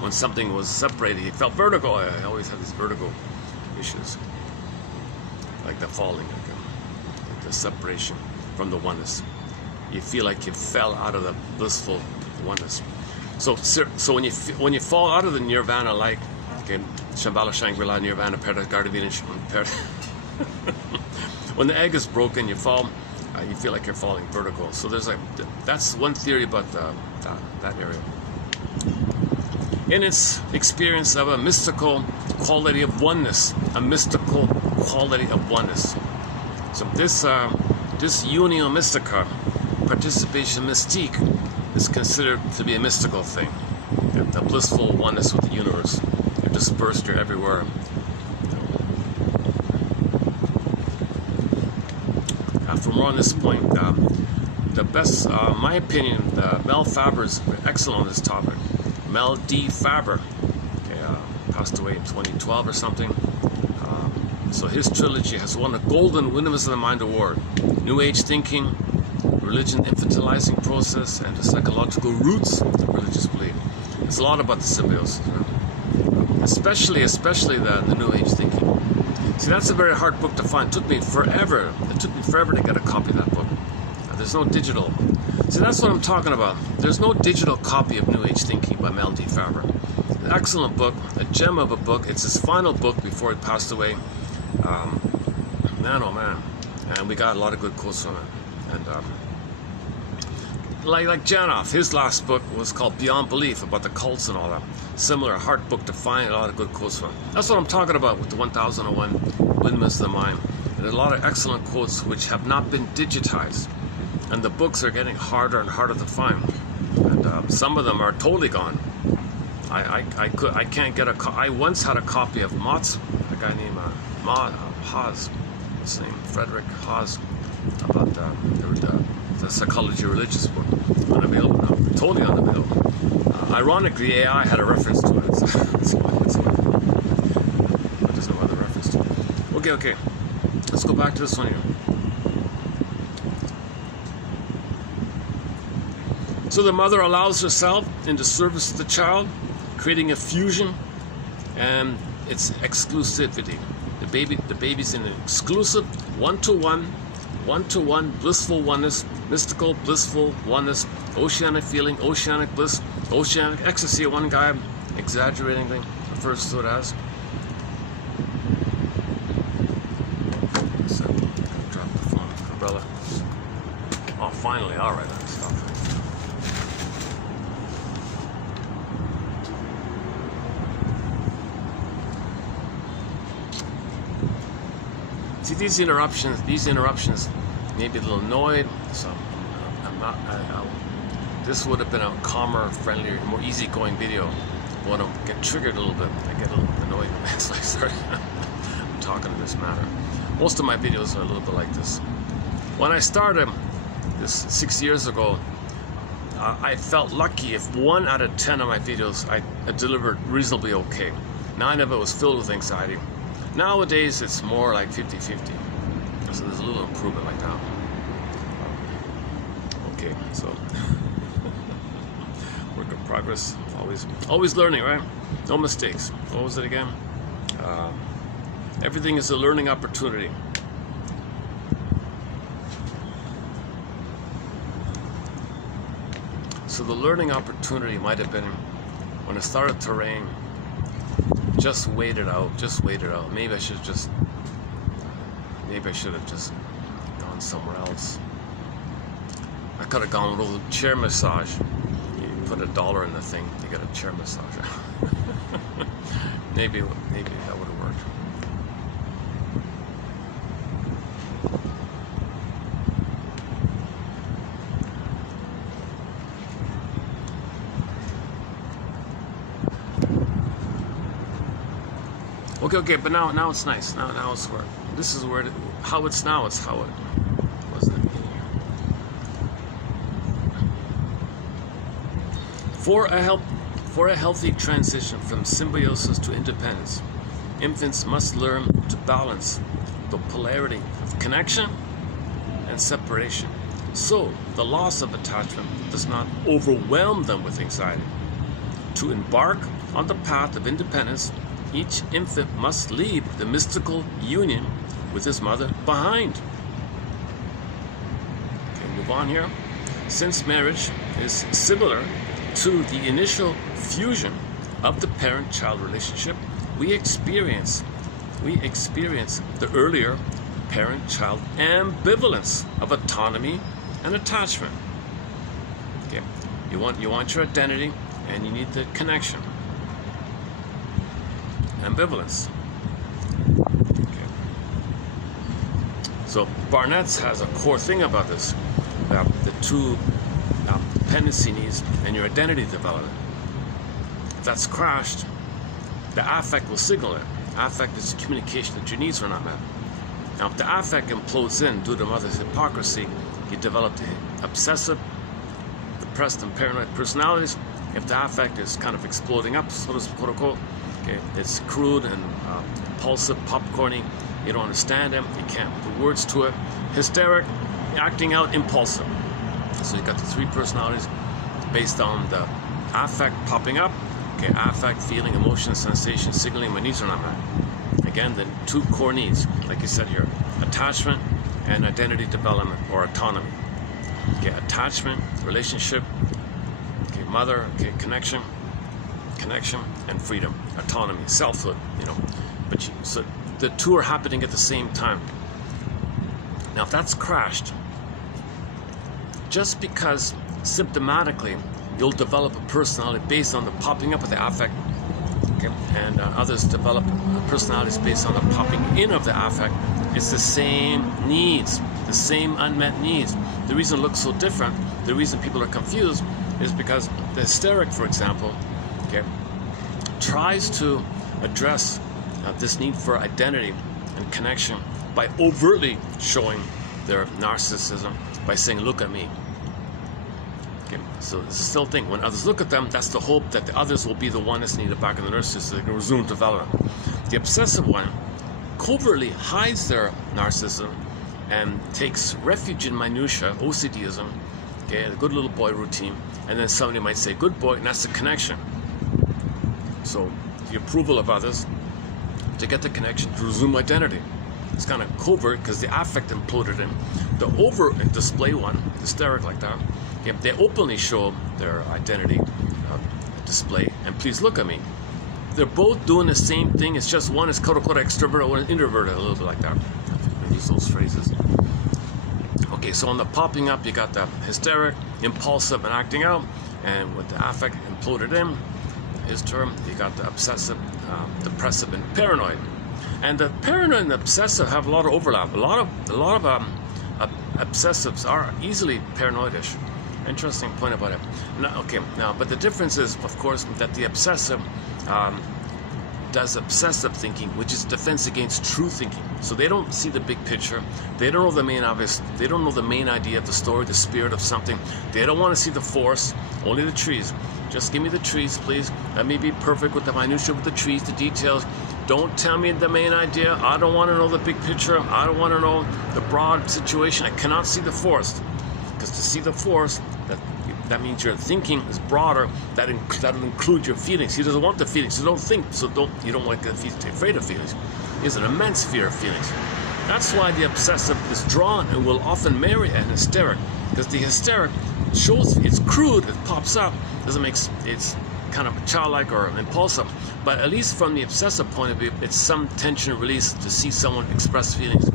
When something was separated, he felt vertigo. I always have these vertigo issues, like the falling. The separation from the oneness. You feel like you fell out of the blissful oneness. So when you fall out of the nirvana, like okay, Shambhala, Shangri-La, Nirvana, Paradise, Garden, Paradise. When the egg is broken, you fall. You feel like you're falling vertical. So that's one theory about that area. In its experience of a mystical quality of oneness, a mystical quality of oneness. So this unio mystica, participation mystique, is considered to be a mystical thing. The blissful oneness with the universe. You're dispersed, you're everywhere. For more on this point, the best, my opinion, Mel Faber is excellent on this topic. Mel D. Faber, passed away in 2012 or something. So his trilogy has won a Golden Windmills of the Mind Award. New Age thinking, religion infantilizing process, and the psychological roots of religious belief. It's a lot about the symbiosis, especially the New Age thinking. See, that's a very hard book to find. It took me forever to get a copy of that book. There's no digital. See, that's what I'm talking about. There's no digital copy of New Age Thinking by Mel D. Faber. An excellent book, a gem of a book. It's his final book before he passed away. Man, oh man. And we got a lot of good quotes from it. And like Janoff, his last book was called Beyond Belief, about the cults and all that. Similar, hard book to find, a lot of good quotes from it. That's what I'm talking about with the 1001 Windmills of the Mind. And a lot of excellent quotes which have not been digitized. And the books are getting harder and harder to find. And some of them are totally gone. I can't get I once had a copy of Mott's, a guy named Haas, what's his name, Frederick Haas, about the psychology of religious book, unavailable now. totally on the middle. Ironically, AI had a reference to it. But there's no other reference to it. Okay. Let's go back to this one here. So the mother allows herself into service of the child, creating a fusion, and it's exclusivity. The baby's in an exclusive one-to-one, blissful oneness, mystical, blissful oneness, oceanic feeling, oceanic bliss, oceanic ecstasy. One guy exaggerating thing refers to it as. So, drop the phone, umbrella. Oh, finally, all right, I'll stop. See, these interruptions may be a little annoyed, so I'm not, this would have been a calmer, friendlier, more easygoing video. When I get triggered a little bit, I get a little annoyed as I start talking in this manner. Most of my videos are a little bit like this. When I started this 6 years ago, I felt lucky if 1 out of 10 of my videos I delivered reasonably okay. 9 of it was filled with anxiety. Nowadays, it's more like 50-50. So there's a little improvement like that. Okay, so work in progress. Always learning, right? No mistakes. What was it again? Everything is a learning opportunity. So the learning opportunity might have been when it started to rain. Just wait it out. Maybe I should have just gone somewhere else. I could have gone with a little chair massage. You put $1 in the thing to get a chair massage. maybe that would have worked. Okay, but now it's nice. Now it's where this is where how it's now. It's how it wasn't. For a healthy transition from symbiosis to independence, infants must learn to balance the polarity of connection and separation, so the loss of attachment does not overwhelm them with anxiety. To embark on the path of independence, each infant must leave the mystical union with his mother behind. Okay, move on here. Since marriage is similar to the initial fusion of the parent-child relationship, we experience the earlier parent-child ambivalence of autonomy and attachment. Okay, you want your identity, and you need the connection. Ambivalence. Okay. So Barnett's has a core thing about this, the two dependency needs and your identity development. If that's crashed, the affect will signal it. Affect is communication that your needs are not met. Now, if the affect implodes in due to mother's hypocrisy, you develop the obsessive, depressed, and paranoid personalities. If the affect is kind of exploding up, so to quote unquote, okay, it's crude and impulsive, popcorny. You don't understand them. You can't put words to it. Hysteric, acting out, impulsive. So you got the 3 personalities based on the affect popping up. Okay, affect, feeling, emotion, sensation, signaling. My needs are not met. Again, the 2 core needs, like you said here, attachment and identity development or autonomy. Okay, attachment, relationship. Okay, mother. Okay, connection, and freedom, autonomy, selfhood. But so the 2 are happening at the same time. Now, if that's crashed, just because symptomatically you'll develop a personality based on the popping up of the affect, okay, and others develop personalities based on the popping in of the affect, it's the same needs, the same unmet needs. The reason it looks so different, the reason people are confused, is because the hysteric, for example, okay, tries to address this need for identity and connection by overtly showing their narcissism, by saying, look at me. Okay. So it's a still thing. When others look at them, that's the hope that the others will be the one that's needed back in the nursery so they can resume development. The obsessive one covertly hides their narcissism and takes refuge in minutia, OCDism, okay, the good little boy routine, and then somebody might say, good boy, and that's the connection. So the approval of others to get the connection to resume identity. It's kind of covert because the affect imploded in. The over display one, hysteric like that, okay, they openly show their identity display, and please look at me. They're both doing the same thing. It's just one is quote-unquote extroverted, one is introverted, a little bit like that. I use those phrases. Okay, so on the popping up, you got the hysteric, impulsive, and acting out, and with the affect imploded in, his term, you got the obsessive, depressive, and paranoid. And the paranoid and the obsessive have a lot of overlap. A lot of obsessives are easily paranoidish. Interesting point about it. Now, but the difference is, of course, that the obsessive does obsessive thinking, which is defense against true thinking. So they don't see the big picture. They don't know the main obvious. They don't know the main idea of the story, the spirit of something. They don't want to see the forest, only the trees. Just give me the trees, please. Let me be perfect with the minutia, with the trees, the details. Don't tell me the main idea. I don't want to know the big picture. I don't want to know the broad situation. I cannot see the forest. Because to see the forest, that means your thinking is broader. That'll include your feelings. He doesn't want the feelings. So don't think. So you don't want to get afraid of feelings. He has an immense fear of feelings. That's why the obsessive is drawn and will often marry an hysteric. Because the hysteric shows it's crude, it pops up, doesn't make it's kind of childlike or impulsive. But at least from the obsessive point of view, it's some tension release to see someone express feelings,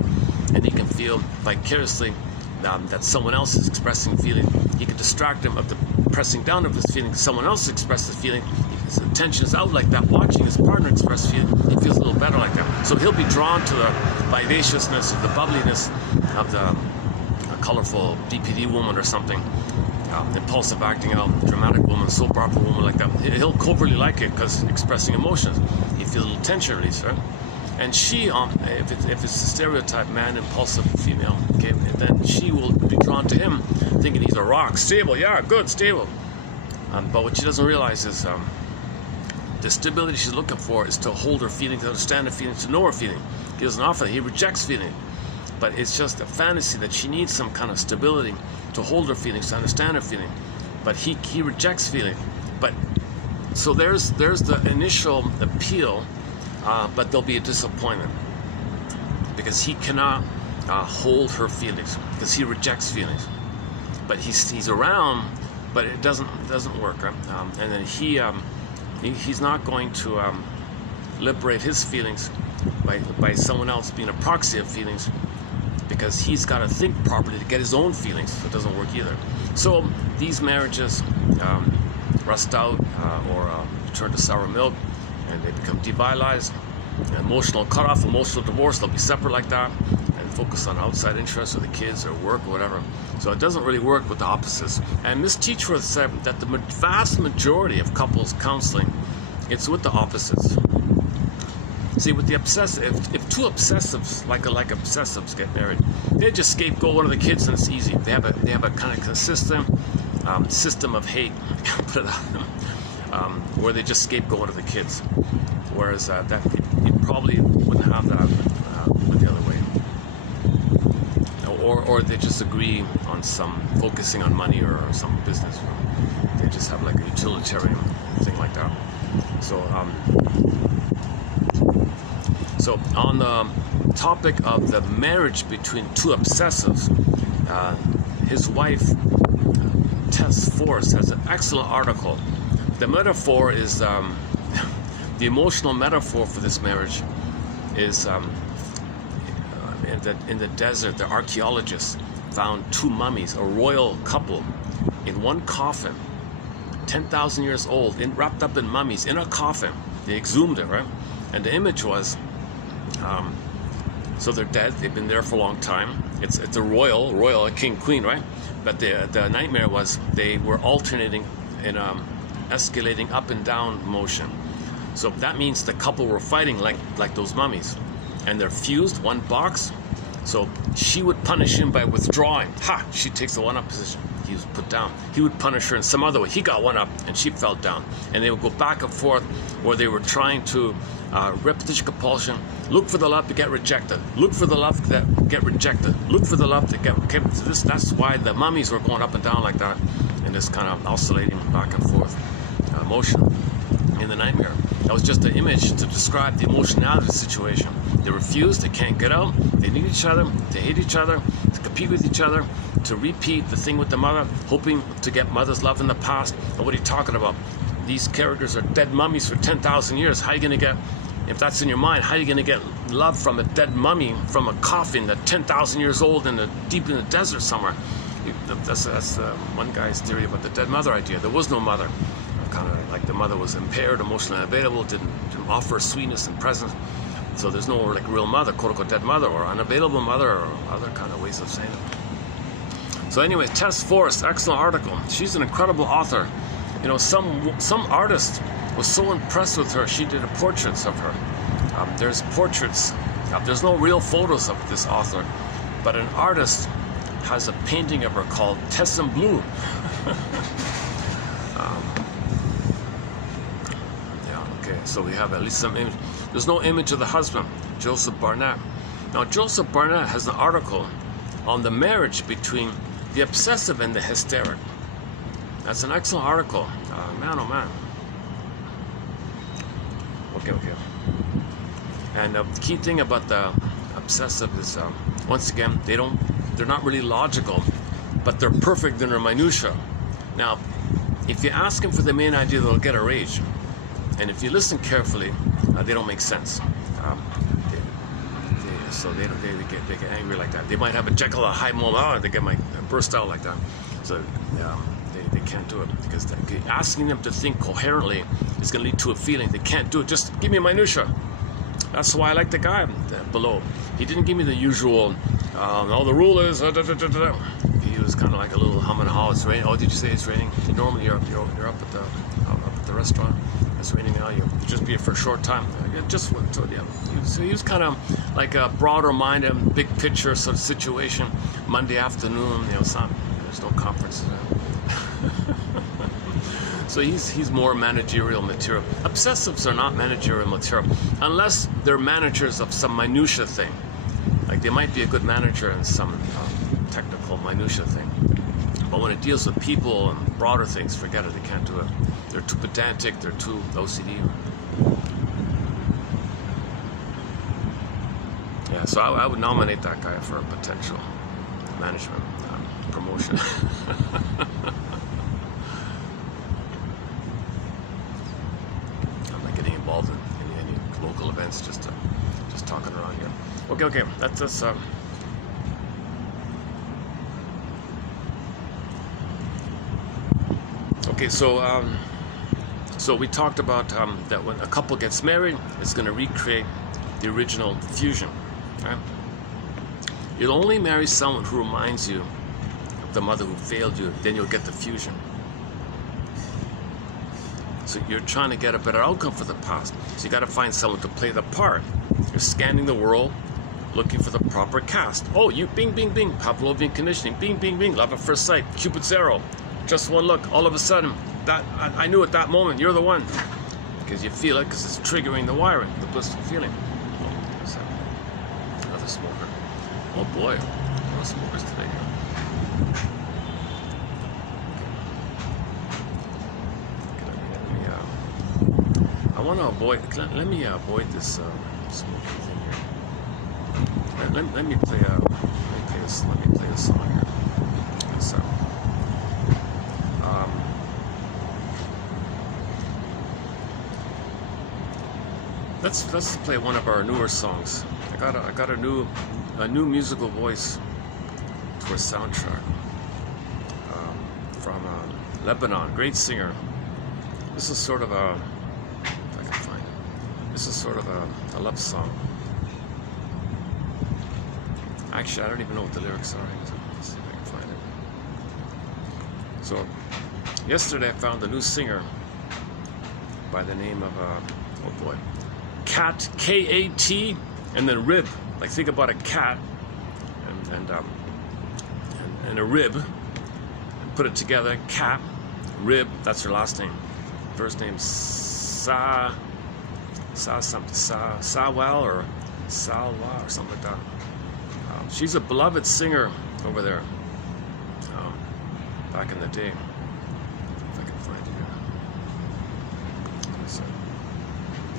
and he can feel vicariously that someone else is expressing feeling. He can distract him of the pressing down of his feeling. Someone else expresses feeling. His attention is out like that, watching his partner express feeling. He feels a little better like that. So he'll be drawn to the vivaciousness, or the bubbliness of the colorful DPD woman or something. Impulsive acting out, dramatic woman, soap opera woman like that. He'll covertly like it because expressing emotions. He feels a little tension release, right? And she, if it's a stereotype, man, impulsive, female, okay, then she will be drawn to him, thinking he's a rock, stable, yeah, good, stable. But what she doesn't realize is the stability she's looking for is to hold her feelings, to understand her feelings, to know her feeling. He doesn't offer that. He rejects feeling. But it's just a fantasy that she needs some kind of stability to hold her feelings, to understand her feeling. But he rejects feeling. But so there's the initial appeal. But there'll be a disappointment because he cannot hold her feelings because he rejects feelings. But he's around, but it doesn't work. Right? And then he's not going to liberate his feelings by someone else being a proxy of feelings, because he's got to think properly to get his own feelings. So it doesn't work either. So these marriages rust out or turn to sour milk, and they become devitalized, emotional cutoff, emotional divorce. They'll be separate like that and focus on outside interests or the kids or work or whatever. So it doesn't really work with the opposites. And Miss Teachworth said that the vast majority of couples counseling, it's with the opposites. See, with the obsessive, if two obsessives, like obsessives, get married, they just scapegoat one of the kids and it's easy. They have a kind of consistent system of hate, where they just scapegoat one of the kids. Whereas that you probably wouldn't have that the other way. Or they just agree on focusing on money or some business. They just have like a utilitarian thing like that. So on the topic of the marriage between two obsessives, his wife, Tess Forrest, has an excellent article. The metaphor is, the emotional metaphor for this marriage is in the desert, the archaeologists found two mummies, a royal couple, in one coffin, 10,000 years old, wrapped up in mummies, in a coffin. They exhumed it, right? And the image was, so they're dead, they've been there for a long time. It's a royal, a king, queen, right? But the nightmare was they were alternating in escalating up and down motion. So that means the couple were fighting like those mummies. And they're fused, one box. So she would punish him by withdrawing. Ha! She takes the one-up position. he was put down. He would punish her in some other way. He got one up and she fell down. And they would go back and forth where they were trying to repetition compulsion, look for the love to get rejected, look for the love to get rejected, look for the love to get this. That's why the mummies were going up and down like that, and this kind of oscillating back and forth motion in the nightmare. That was just an image to describe the emotionality of the situation. They refuse, they can't get out, they need each other, they hate each other, to compete with each other, to repeat the thing with the mother, hoping to get mother's love in the past. And what are you talking about? These characters are dead mummies for 10,000 years. How are you going to get, if that's in your mind, how are you going to get love from a dead mummy, from a coffin that's 10,000 years old deep in the desert somewhere? That's one guy's theory about the dead mother idea. There was no mother. Kind of like the mother was impaired, emotionally unavailable, didn't offer sweetness and presence. So there's no like real mother, quote unquote dead mother, or unavailable mother, or other kind of ways of saying it. So anyway, Tess Forrest, excellent article. She's an incredible author. You know, some artist was so impressed with her, she did portraits of her. There's portraits. There's no real photos of this author, but an artist has a painting of her called Tess in Blue. So we have at least some image. There's no image of the husband, Joseph Barnett. Now, Joseph Barnett has an article on the marriage between the obsessive and the hysteric. That's an excellent article. Man, oh man. Okay. And the key thing about the obsessive is, once again, they're not really logical, but they're perfect in their minutia. Now, if you ask them for the main idea, they'll get a rage. And if you listen carefully, they don't make sense. So they get angry like that. They might have a Jekyll or Hyde moment. They might burst out like that. So they can't do it because asking them to think coherently is going to lead to a feeling. They can't do it. Just give me minutia. That's why I like the guy below. He didn't give me the usual. The rule is. He was kind of like a little hum and haw. It's raining. Oh, did you say it's raining? Normally you're up at the restaurant. It's raining now. You just be here for a short time. So he was kind of like a broader minded, big picture sort of situation. Monday afternoon, there's no conferences. So he's more managerial material. Obsessives are not managerial material unless they're managers of some minutia thing. Like they might be a good manager in some technical minutia thing. But when it deals with people and broader things, forget it, they can't do it. They're too pedantic, they're too OCD. Yeah, so I would nominate that guy for a potential management promotion. I'm not getting involved in any local events, just talking around here. Okay, that's us. Okay, so we talked about that when a couple gets married, it's going to recreate the original fusion. Right? You'll only marry someone who reminds you of the mother who failed you, then you'll get the fusion. So you're trying to get a better outcome for the past. So you got to find someone to play the part. You're scanning the world, looking for the proper cast. Oh, you bing, bing, bing, Pavlovian conditioning, bing, bing, bing, love at first sight, Cupid's arrow. Just one look, all of a sudden, that I knew at that moment, you're the one. Because you feel it, because it's triggering the wiring, the blissful feeling. Oh, there's another smoker. Oh boy, a lot of smokers today. I want to avoid, let me avoid this smoking thing here. Let me play this song here. So, let's play one of our newer songs. I got a new musical voice for a soundtrack from Lebanon, great singer. This is sort of a, if I can find it, this is sort of a love song. Actually, I don't even know what the lyrics are. Let's see if I can find it. So, yesterday I found a new singer by the name of, oh boy, Cat, K-A-T, and then rib. Like, think about a cat and a rib, put it together. Cat, rib, that's her last name. First name Sawell or Salwa or something like that. She's a beloved singer over there. Back in the day. If I can find it here. So,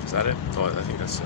is that it? Oh, I think that's it.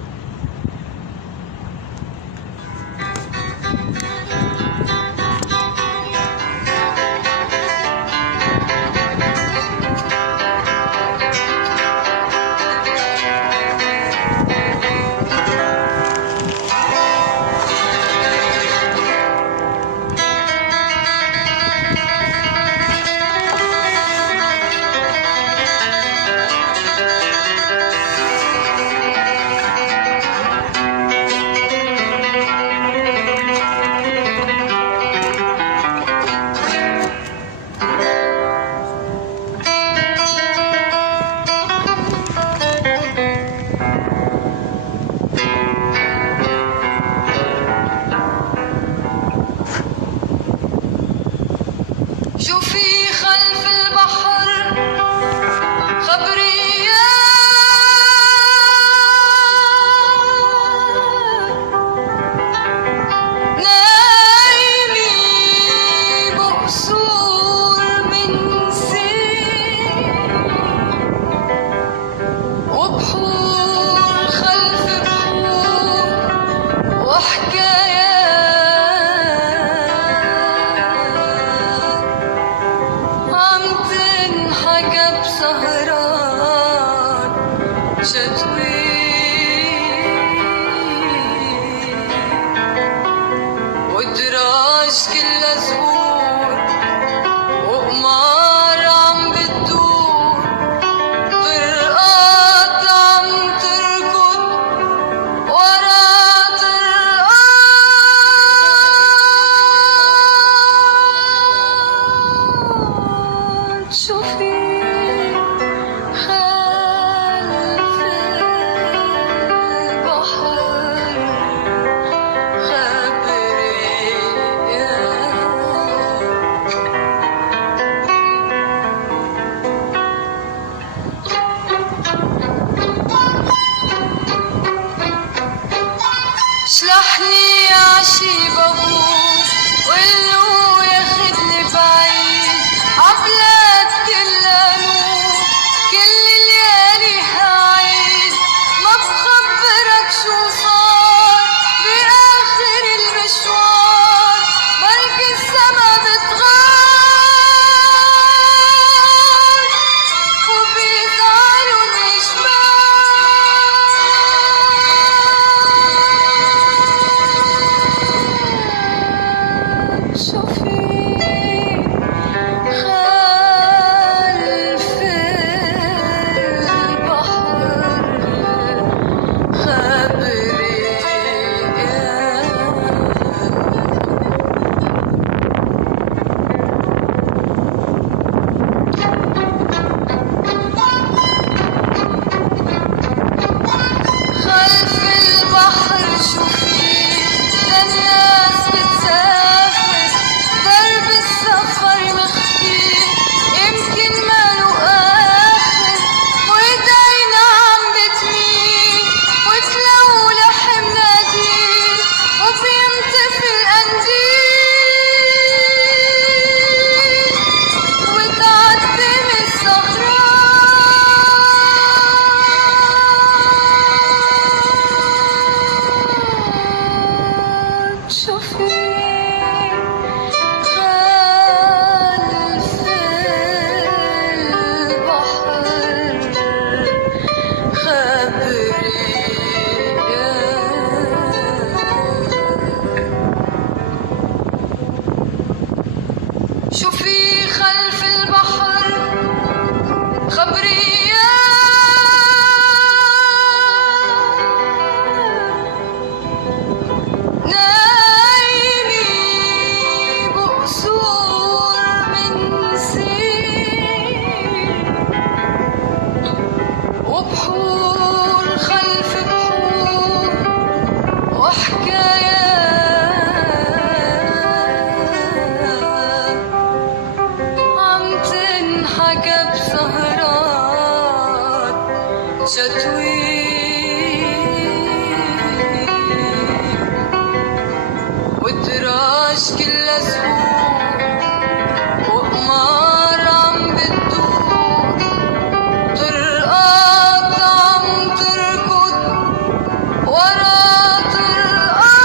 وتراش كل اسبوع وقمار عم بتدور طرقات عم تركض ورا طرقات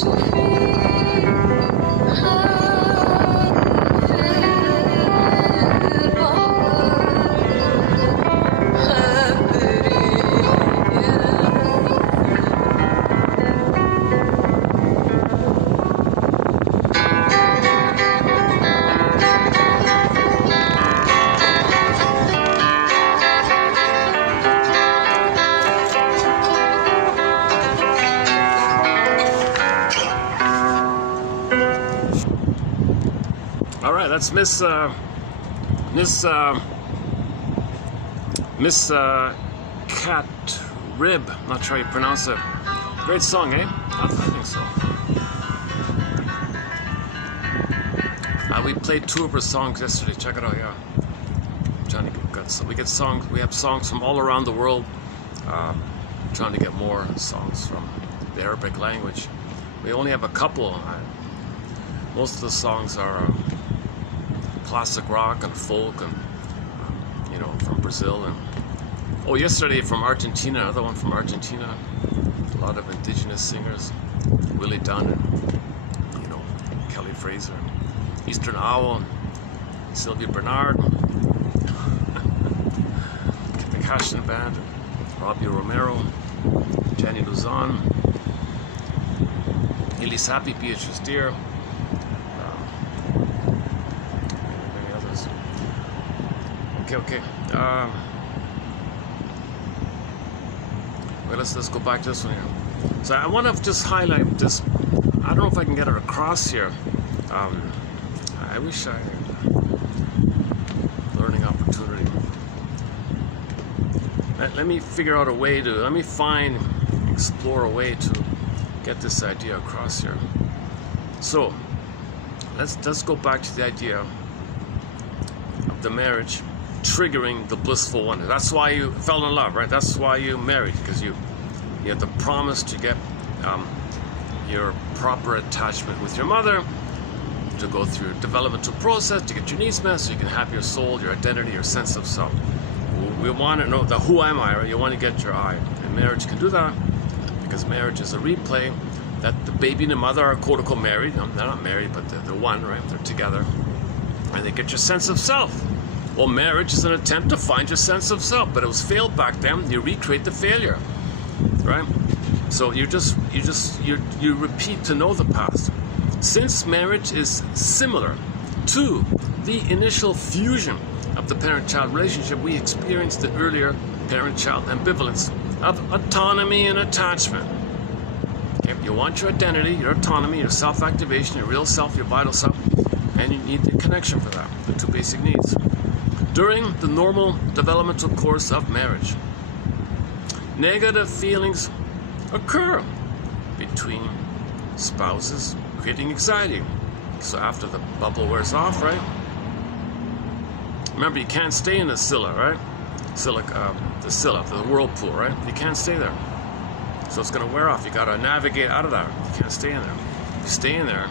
شو في All right, that's Miss Cat Rib. Not sure how you pronounce it. Great song, eh? I think so. We played 2 of her songs yesterday. Check it out, yeah. Trying to get we get songs. We have songs from all around the world. Trying to get more songs from the Arabic language. We only have a couple. Most of the songs are classic rock and folk, and you know, from Brazil, and yesterday from Argentina, another one from Argentina. A lot of indigenous singers, Willie Dunn, and you know, Kelly Fraser, Eastern Owl, Sylvia Bernard, the Cashin Band, Robbie Romero, Jenny Luzon, Elise Happy, Beatrice Deer. Okay. Well, let's go back to this one here. So I want to just highlight this. I don't know if I can get it across here. I wish I learning opportunity. Let me figure out a way to. Let me explore a way to get this idea across here. So let's go back to the idea of the marriage triggering the blissful wonder. That's why you fell in love, right? That's why you married, because you had the promise to get your proper attachment with your mother, to go through a developmental process, to get your needs met so you can have your soul, your identity, your sense of self. We want to know the who am I, right? You want to get your I. And marriage can do that, because marriage is a replay that the baby and the mother are quote-unquote married. No, they're not married, but they're one, right? They're together. And they get your sense of self. Well, marriage is an attempt to find your sense of self, but it was failed back then. You recreate the failure, right? So you repeat to know the past. Since marriage is similar to the initial fusion of the parent-child relationship, we experienced the earlier parent-child ambivalence of autonomy and attachment. Okay? You want your identity, your autonomy, your self-activation, your real self, your vital self, and you need the connection for that, the 2 basic needs. During the normal developmental course of marriage, negative feelings occur between spouses, creating anxiety. So after the bubble wears off, right? Remember, you can't stay in the Scylla, right? The Scylla, the whirlpool, right? You can't stay there. So it's going to wear off. You got to navigate out of that. You can't stay in there. If you stay in there,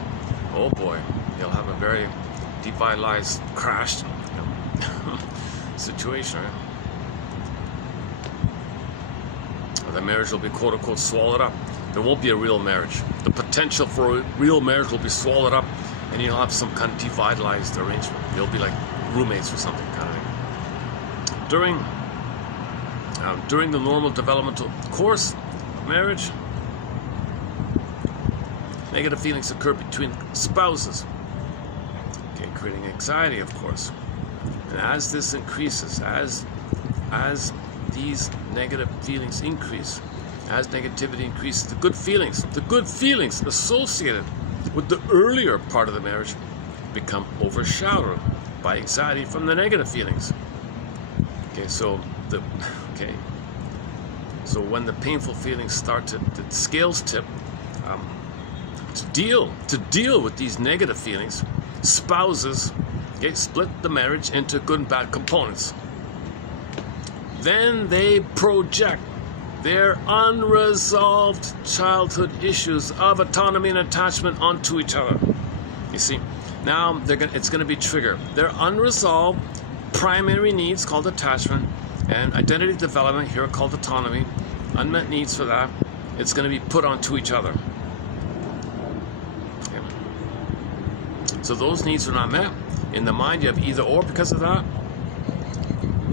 oh boy, you'll have a very devitalized, crashed situation, right? The marriage will be quote-unquote swallowed up. There won't be a real marriage. The potential for a real marriage will be swallowed up, and you'll have some kind of devitalized arrangement. You'll be like roommates or something kind of thing. During the normal developmental course of marriage, negative feelings occur between spouses, okay, creating anxiety, of course. And as this increases, as these negative feelings increase, as negativity increases, the good feelings associated with the earlier part of the marriage become overshadowed by anxiety from the negative feelings. So when the painful feelings start the scales tip, to deal with these negative feelings, spouses Okay, split the marriage into good and bad components. Then they project their unresolved childhood issues of autonomy and attachment onto each other. You see, now it's going to be triggered. Their unresolved primary needs called attachment and identity development, here called autonomy, unmet needs for that, it's going to be put onto each other. Okay. So those needs are not met. In the mind, you have either or because of that.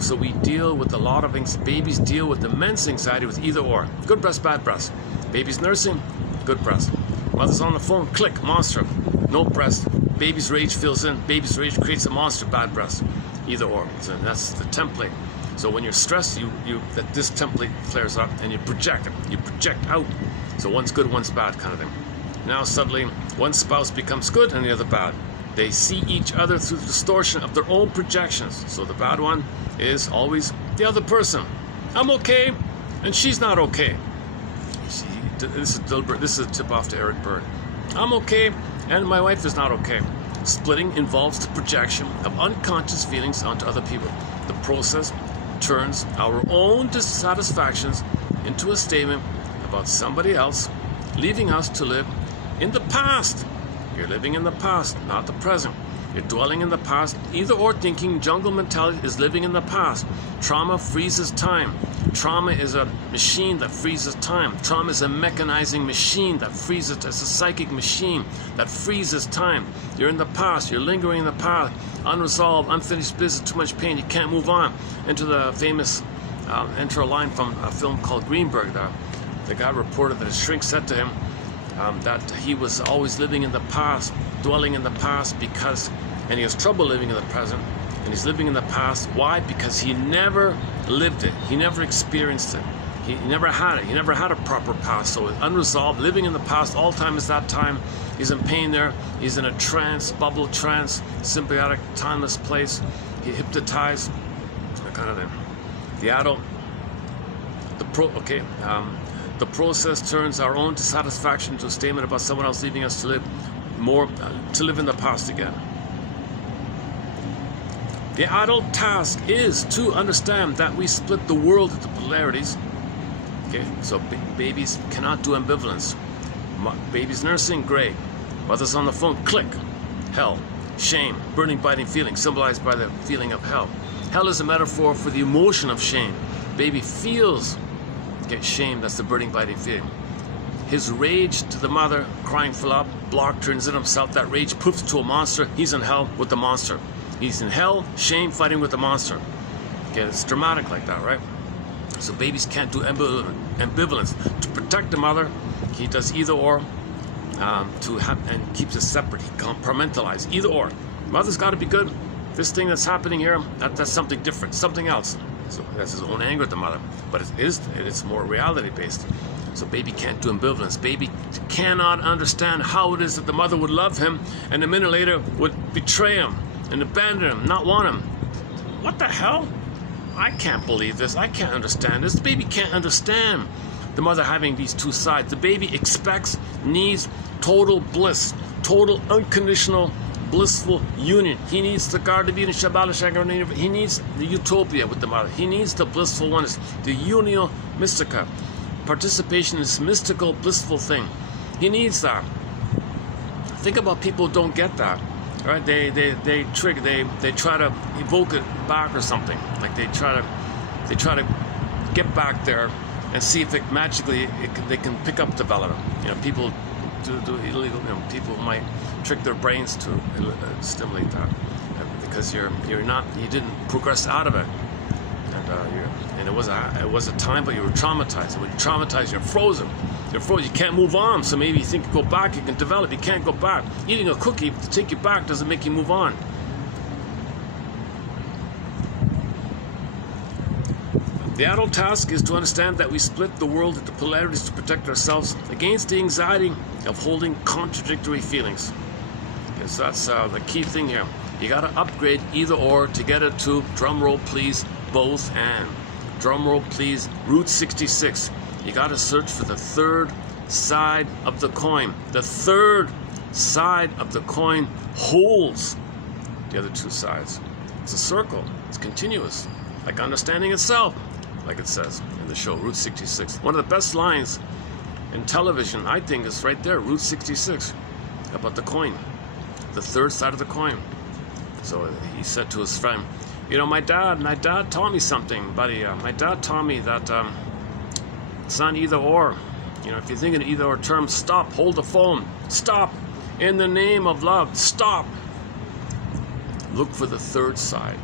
So we deal with a lot of things. Babies deal with immense anxiety with either or. Good breast, bad breast. Baby's nursing, good breast. Mother's on the phone, click, monster. No breast. Baby's rage fills in. Baby's rage creates a monster, bad breast. Either or. So that's the template. So when you're stressed, this template flares up and you project it. You project out. So one's good, one's bad kind of thing. Now suddenly, one spouse becomes good and the other bad. They see each other through the distortion of their own projections. So the bad one is always the other person. I'm okay, and she's not okay. See, this is deliberate. This is a tip off to Eric Byrne. I'm okay, and my wife is not okay. Splitting involves the projection of unconscious feelings onto other people. The process turns our own dissatisfactions into a statement about somebody else, leaving us to live in the past. You're living in the past, not the present. You're dwelling in the past. Either or thinking, jungle mentality is living in the past. Trauma freezes time. Trauma is a machine that freezes time. Trauma is a mechanizing machine that freezes. It's a psychic machine that freezes time. You're in the past. You're lingering in the past. Unresolved, unfinished business, too much pain. You can't move on. Enter the famous, enter a line from a film called Greenberg. The guy reported that his shrink said to him, that he was always living in the past, dwelling in the past and he has trouble living in the present, and he's living in the past. Why? Because he never lived it. He never experienced it. He never had it. He never had a proper past. So unresolved, living in the past, all time is that time. He's in pain there. He's in a trance, bubble trance, symbiotic, timeless place. He hypnotized, that kind of thing. The adult, the process turns our own dissatisfaction into a statement about someone else, leaving us to live in the past again. The adult task is to understand that we split the world into polarities. Okay, so babies cannot do ambivalence. Baby's nursing, great. Mother's on the phone, click. Hell, shame, burning, biting feeling, symbolized by the feeling of hell. Hell is a metaphor for the emotion of shame. Baby feels shame, that's the burning, biting feeling. His rage to the mother, crying for love, block turns in himself. That rage poofs to a monster. He's in hell with the monster. He's in hell, shame, fighting with the monster. Okay, it's dramatic like that, right? So babies can't do ambivalence. To protect the mother, he does either or, and keeps it separate. He compartmentalizes either or. Mother's got to be good. This thing that's happening here, that's something different, something else. So that's his own anger at the mother, but it's more reality-based. So baby can't do ambivalence. Baby cannot understand how it is that the mother would love him and a minute later would betray him and abandon him, not want him. What the hell? I can't believe this. I can't understand this. The baby can't understand the mother having these two sides. The baby expects, needs total bliss, total unconditional blissful union. He needs the Garden of Eden, Shabbat, he needs the utopia with the mother. He needs the blissful oneness, the unio mystica, participation in this mystical, blissful thing. He needs that. Think about people who don't get that. Right? They try to evoke it back or something. Like they try to get back there and see if it magically they can pick up development. You know, people do illegal. You know, people might trick their brains to stimulate that because you didn't progress out of it, and it was a time, but you were traumatized. And when you're traumatized, you're frozen. You're frozen. You can't move on. So maybe you think you go back, you can develop. You can't go back. Eating a cookie to take you back doesn't make you move on. The adult task is to understand that we split the world into polarities to protect ourselves against the anxiety of holding contradictory feelings. Okay, so that's the key thing here. You got to upgrade either or to get it to, drum roll please, both and. Drum roll please, Route 66. You got to search for the third side of the coin. The third side of the coin holds the other two sides. It's a circle. It's continuous, like understanding itself, like it says in the show, Route 66. One of the best lines in television, I think, is right there, Route 66, about the coin, the third side of the coin. So he said to his friend, you know, my dad taught me something, buddy. My dad taught me that it's not either or. You know, if you think in either or terms, stop, hold the phone, stop, in the name of love, stop. Look for the third side.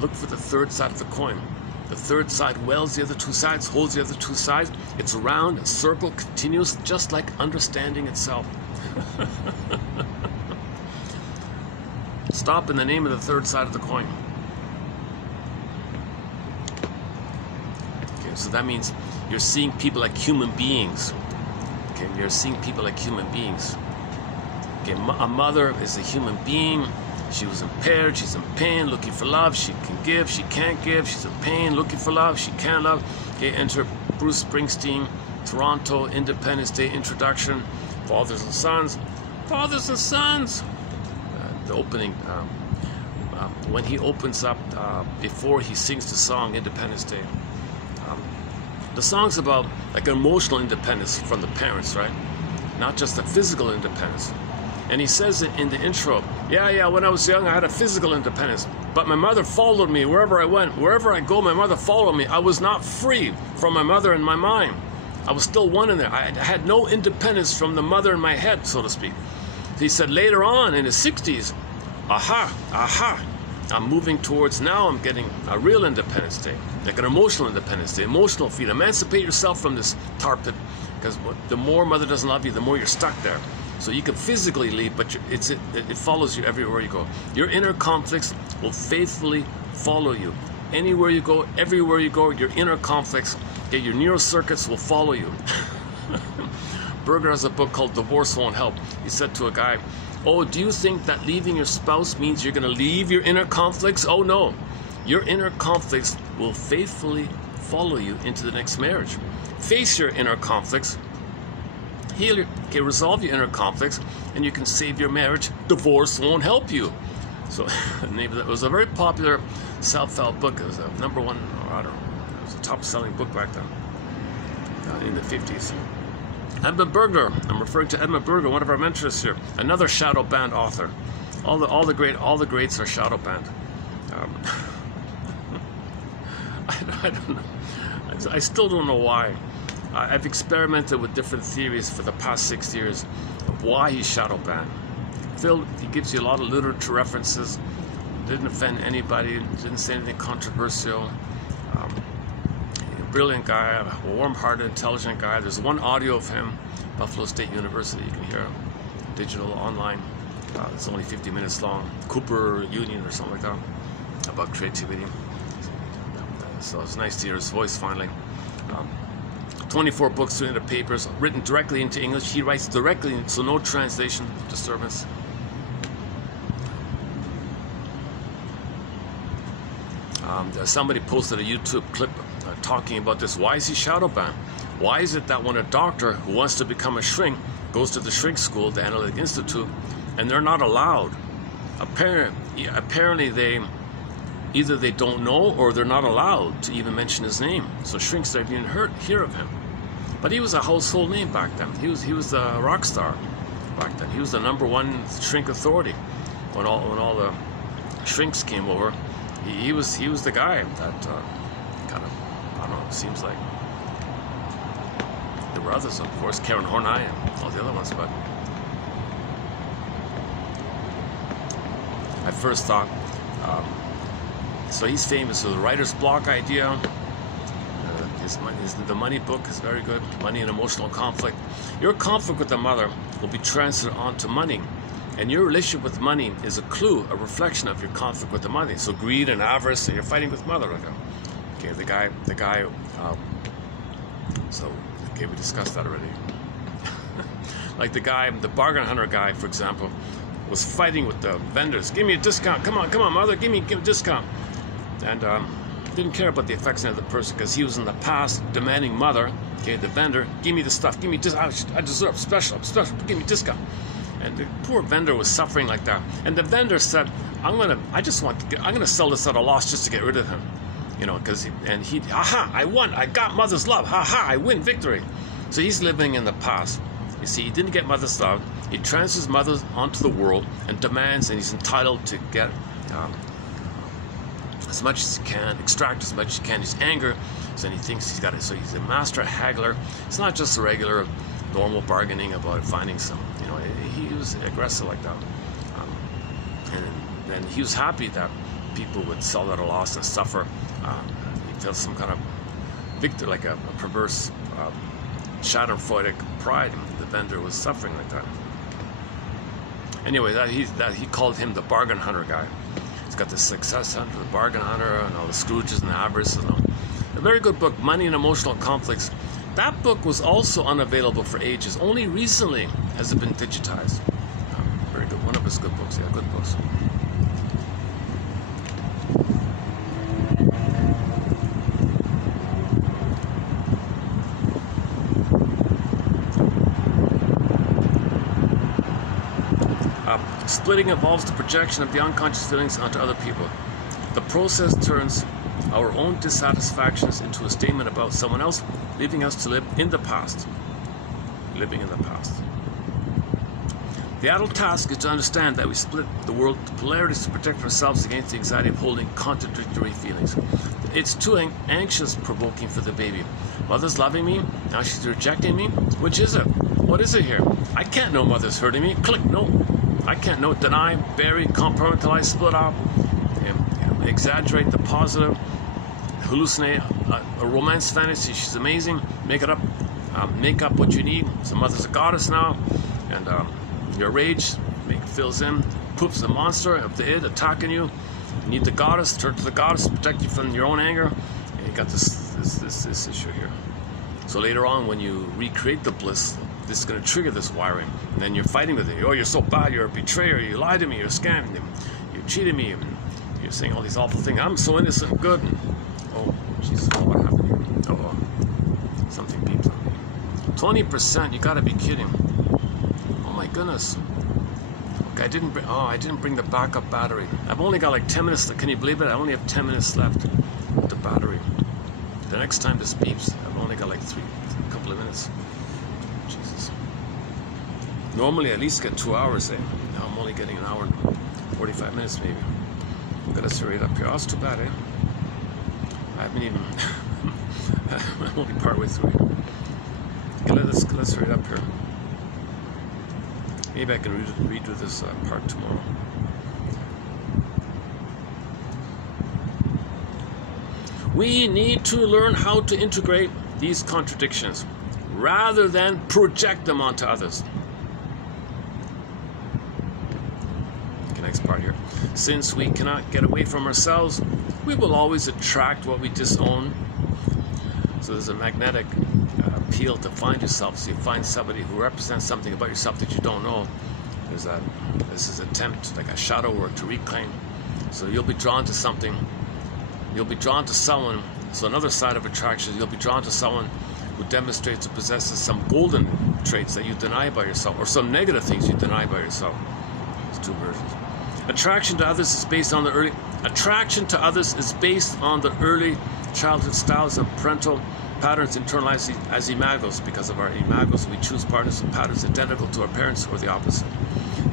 Look for the third side of the coin. The third side welds the other two sides, holds the other two sides. It's round, a circle, continuous, just like understanding itself. Stop in the name of the third side of the coin. Okay, so that means you're seeing people like human beings. Okay, you're seeing people like human beings. Okay, a mother is a human being. She was impaired, she's in pain, looking for love. She can give, she can't give. She's in pain, looking for love, she can't love. Okay, enter Bruce Springsteen, Toronto, Independence Day introduction. Fathers and sons. Fathers and sons. The opening, when he opens up, before he sings the song Independence Day. The song's about like emotional independence from the parents, right? Not just the physical independence. And he says it in the intro, yeah, when I was young, I had a physical independence, but my mother followed me wherever I went. Wherever I go, my mother followed me. I was not free from my mother in my mind. I was still one in there. I had no independence from the mother in my head, so to speak. He said later on in his 60s, I'm moving towards, now I'm getting a real Independence Day, like an emotional Independence Day, emotional freedom. Emancipate yourself from this tar pit, because the more mother doesn't love you, the more you're stuck there. So you can physically leave, but it follows you everywhere you go. Your inner conflicts will faithfully follow you. Anywhere you go, everywhere you go, your inner conflicts, okay, your neural circuits will follow you. Berger has a book called Divorce Won't Help. He said to a guy, oh, do you think that leaving your spouse means you're going to leave your inner conflicts? Oh, no. Your inner conflicts will faithfully follow you into the next marriage. Face your inner conflicts. Heal your, resolve your inner conflicts, and you can save your marriage. Divorce won't help you. So, it was a very popular self-help book. It was a number one, or I don't know, it was a top-selling book back then, in the 50s. Edmund Berger, I'm referring to Edmund Berger, one of our mentors here, another shadow banned author. All the greats are shadow banned. I don't know. I still don't know why. I've experimented with different theories for the past 6 years of why he's shadow banned. Phil, he gives you a lot of literature references, didn't offend anybody, didn't say anything controversial. Brilliant guy, a warm-hearted, intelligent guy. There's one audio of him, Buffalo State University, you can hear him, digital, online. It's only 50 minutes long. Cooper Union or something like that, about creativity. So it's nice to hear his voice finally. 24 books, 300 papers, written directly into English. He writes directly, so no translation disturbance. Somebody posted a YouTube clip talking about this. Why is he shadow banned? Why is it that when a doctor who wants to become a shrink goes to the shrink school, the Analytic Institute, and they're not allowed? Apparently they either they don't know or they're not allowed to even mention his name. So shrinks don't even hear of him. But he was a household name back then. He was a rock star back then. He was the #1 shrink authority when all the shrinks came over. He was the guy that kind of, I don't know, it seems like. There were others, of course, Karen Horney and all the other ones, but I first thought, so he's famous for the writer's block idea. The money book is very good, Money and Emotional Conflict. Your conflict with the mother will be transferred onto money. And your relationship with money is a clue, a reflection of your conflict with the money. So greed and avarice, so you're fighting with mother. Okay, the guy, we discussed that already. Like the bargain hunter guy, for example, was fighting with the vendors. Give me a discount, come on, mother, give me a discount. And didn't care about the effects of the person because he was in the past demanding mother, okay, the vendor, give me the stuff, give me I deserve special, give me discount. And the poor vendor was suffering like that. And the vendor said, I'm gonna sell this at a loss just to get rid of him. You know, because I won, I got mother's love, I win, victory. So he's living in the past. You see, he didn't get mother's love. He transfers mother onto the world and demands, and he's entitled to get as much as he can, extract as much as he can. His anger, so he thinks he's got it. So he's a master haggler. It's not just a regular, normal bargaining about finding some. You know, he was aggressive like that, and he was happy that people would sell at a loss and suffer. He felt some kind of victor, like a perverse, schadenfreudic pride. The vendor was suffering like that. Anyway, he called him the bargain hunter guy. He's got the success hunter, the bargain hunter, and all the Scrooges and the Avarice. And all. A very good book, Money and Emotional Conflicts. That book was also unavailable for ages. Only recently has it been digitized. Very good. One of his good books. Yeah, good books. Splitting involves the projection of the unconscious feelings onto other people. The process turns our own dissatisfactions into a statement about someone else, leaving us to live in the past. Living in the past. The adult task is to understand that we split the world into polarities to protect ourselves against the anxiety of holding contradictory feelings. It's too anxious-provoking for the baby. Mother's loving me, now she's rejecting me. Which is it? What is it here? I can't know mother's hurting me. Click, no. I can't know, deny, bury, compartmentalize, split up, exaggerate the positive, hallucinate a romance fantasy. She's amazing. Make it up. Make up what you need. So mother's a goddess now, and your rage fills in. Poof's a monster of the id attacking you. You need the goddess. Turn to the goddess to protect you from your own anger. And you got this issue here. So later on, when you recreate the bliss, this is going to trigger this wiring. And then you're fighting with it. Oh, you're so bad. You're a betrayer. You lied to me. You're scamming me. You cheated me. And you're saying all these awful things. I'm so innocent and good. And, oh, Jesus, what happened here? Oh, something beeped on me. 20%. You got to be kidding. Oh my goodness. Okay, I didn't bring the backup battery. I've only got like 10 minutes. Can you believe it? I only have 10 minutes left with the battery. The next time this beeps, I've only got like a couple of minutes. Jesus. Normally I at least get 2 hours, eh? Now I'm only getting an hour and 45 minutes maybe. I'm gonna hurry it up here. Oh, it's too bad, eh? I haven't even I'm only partway through. Okay, let's hurry it up here. Maybe I can redo this part tomorrow. We need to learn how to integrate these contradictions rather than project them onto others. Okay, next part here. Since we cannot get away from ourselves, we will always attract what we disown. So there's a magnetic appeal to find yourself. So you find somebody who represents something about yourself that you don't know. This is an attempt, like a shadow work to reclaim. So you'll be drawn to something. You'll be drawn to someone. So another side of attraction, you'll be drawn to someone who demonstrates or possesses some golden traits that you deny about yourself, or some negative things you deny about yourself. There's two versions. Attraction to others is based on the early childhood styles and parental patterns internalized as imagos. Because of our imagos, we choose partners with patterns identical to our parents or the opposite.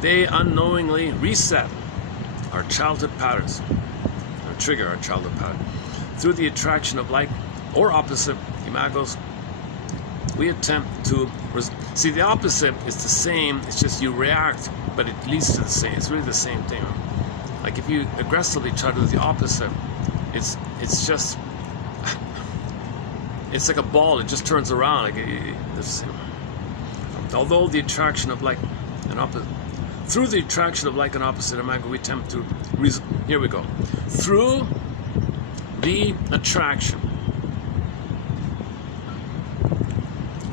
They unknowingly reset our childhood patterns, or trigger our childhood pattern. Through the attraction of like or opposite imagos, we attempt to see the opposite is the same, it's just you react, but it leads to the same. It's really the same thing. Like if you aggressively try to do the opposite, it's just it's like a ball, it just turns around. Although the attraction of like and opposite, through the attraction of like and opposite imago, we attempt to here we go. Through the attraction,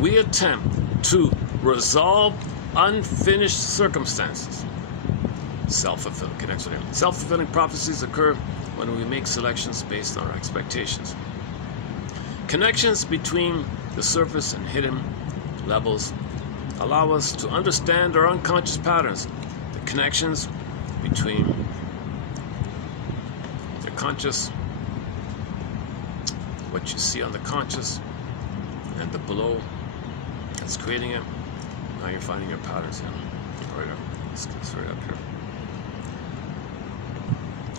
we attempt to resolve unfinished circumstances. Self-fulfilling connection. Self-fulfilling prophecies occur when we make selections based on our expectations. Connections between the surface and hidden levels allow us to understand our unconscious patterns, the connections between the conscious, what you see on the conscious, and the below that's creating it. Now you're finding your patterns in. Right up. It's right up here.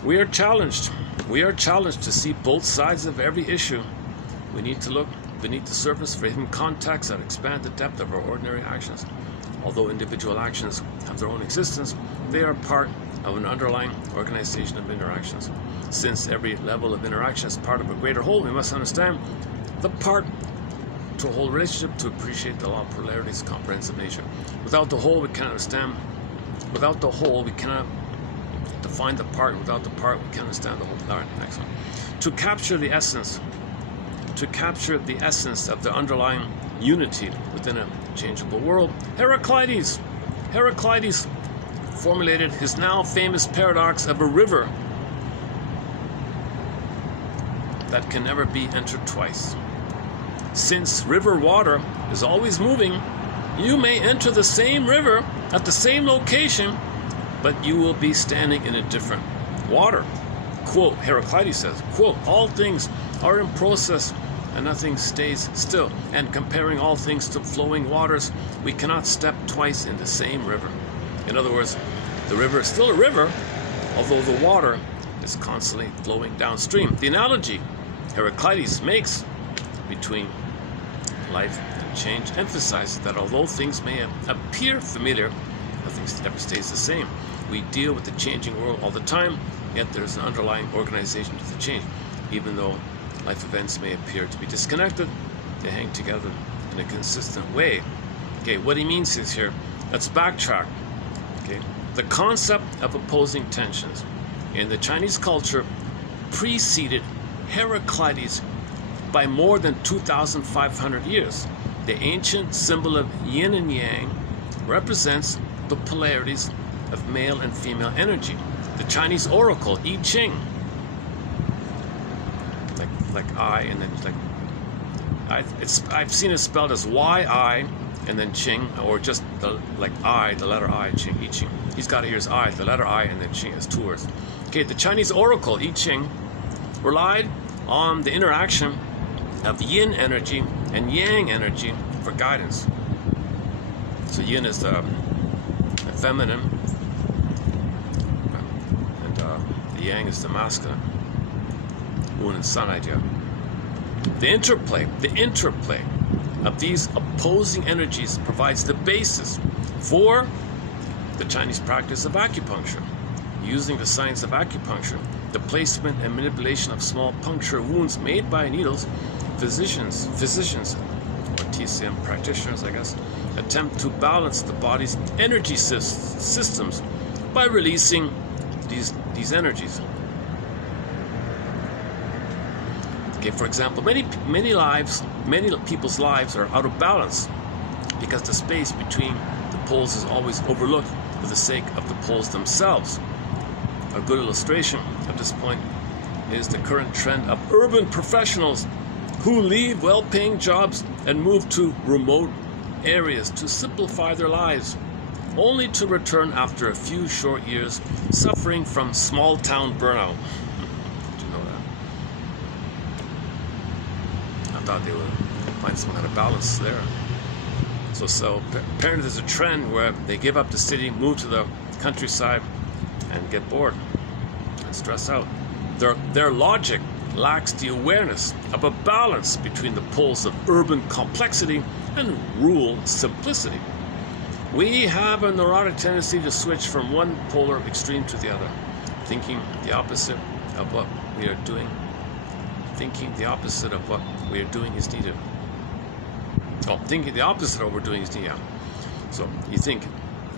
We are challenged. We are challenged to see both sides of every issue. We need to look beneath the surface for hidden contexts that expand the depth of our ordinary actions. Although individual actions have their own existence, they are part of an underlying organization of interactions. Since every level of interaction is part of a greater whole, we must understand the part to a whole relationship to appreciate the law of polarity's comprehensive nature. Without the whole, we cannot understand. Without the whole, we cannot define the part. Without the part, we can't understand the whole. All right, next one. To capture the essence of the underlying unity within a changeable world, Heraclides formulated his now famous paradox of a river that can never be entered twice. Since river water is always moving, you may enter the same river at the same location, but you will be standing in a different water. Quote, Heraclides says, quote, all things are in process and nothing stays still. And comparing all things to flowing waters, we cannot step twice in the same river. In other words, the river is still a river, although the water is constantly flowing downstream. The analogy Heraclides makes between life and change emphasizes that although things may appear familiar, nothing ever stays the same. We deal with the changing world all the time, yet there's an underlying organization to the change. Even though life events may appear to be disconnected, they hang together in a consistent way. Okay, what he means is here, let's backtrack. Okay, the concept of opposing tensions in the Chinese culture preceded Heraclides by more than 2,500 years. The ancient symbol of yin and yang represents the polarities of male and female energy. The Chinese oracle, I Ching, like I and then I've seen it spelled as Y-I and then Ching, or just like I, the letter I, Ching, I Ching. He's got it here as I, the letter I, and then Ching as two words. Okay, the Chinese oracle, I Ching, relied on the interaction of yin energy and yang energy for guidance. So yin is the feminine, and the yang is the masculine. Moon and sun idea. The interplay of these opposing energies provides the basis for the Chinese practice of acupuncture. Using the science of acupuncture, the placement and manipulation of small puncture wounds made by needles, physicians, or TCM practitioners, I guess, attempt to balance the body's energy systems by releasing these energies. Okay, for example, many people's lives are out of balance because the space between the poles is always overlooked for the sake of the poles themselves. A good illustration of this point is the current trend of urban professionals who leave well-paying jobs and move to remote areas to simplify their lives, only to return after a few short years suffering from small-town burnout. Did you know that? I thought they would find some kind of balance there. So apparently there's a trend where they give up the city, move to the countryside, and get bored and stress out. Their logic lacks the awareness of a balance between the poles of urban complexity and rural simplicity. We have a neurotic tendency to switch from one polar extreme to the other, thinking the opposite of what we are doing. Thinking the opposite of what we are doing is needed. Oh, thinking the opposite of what we're doing is needed. So you think,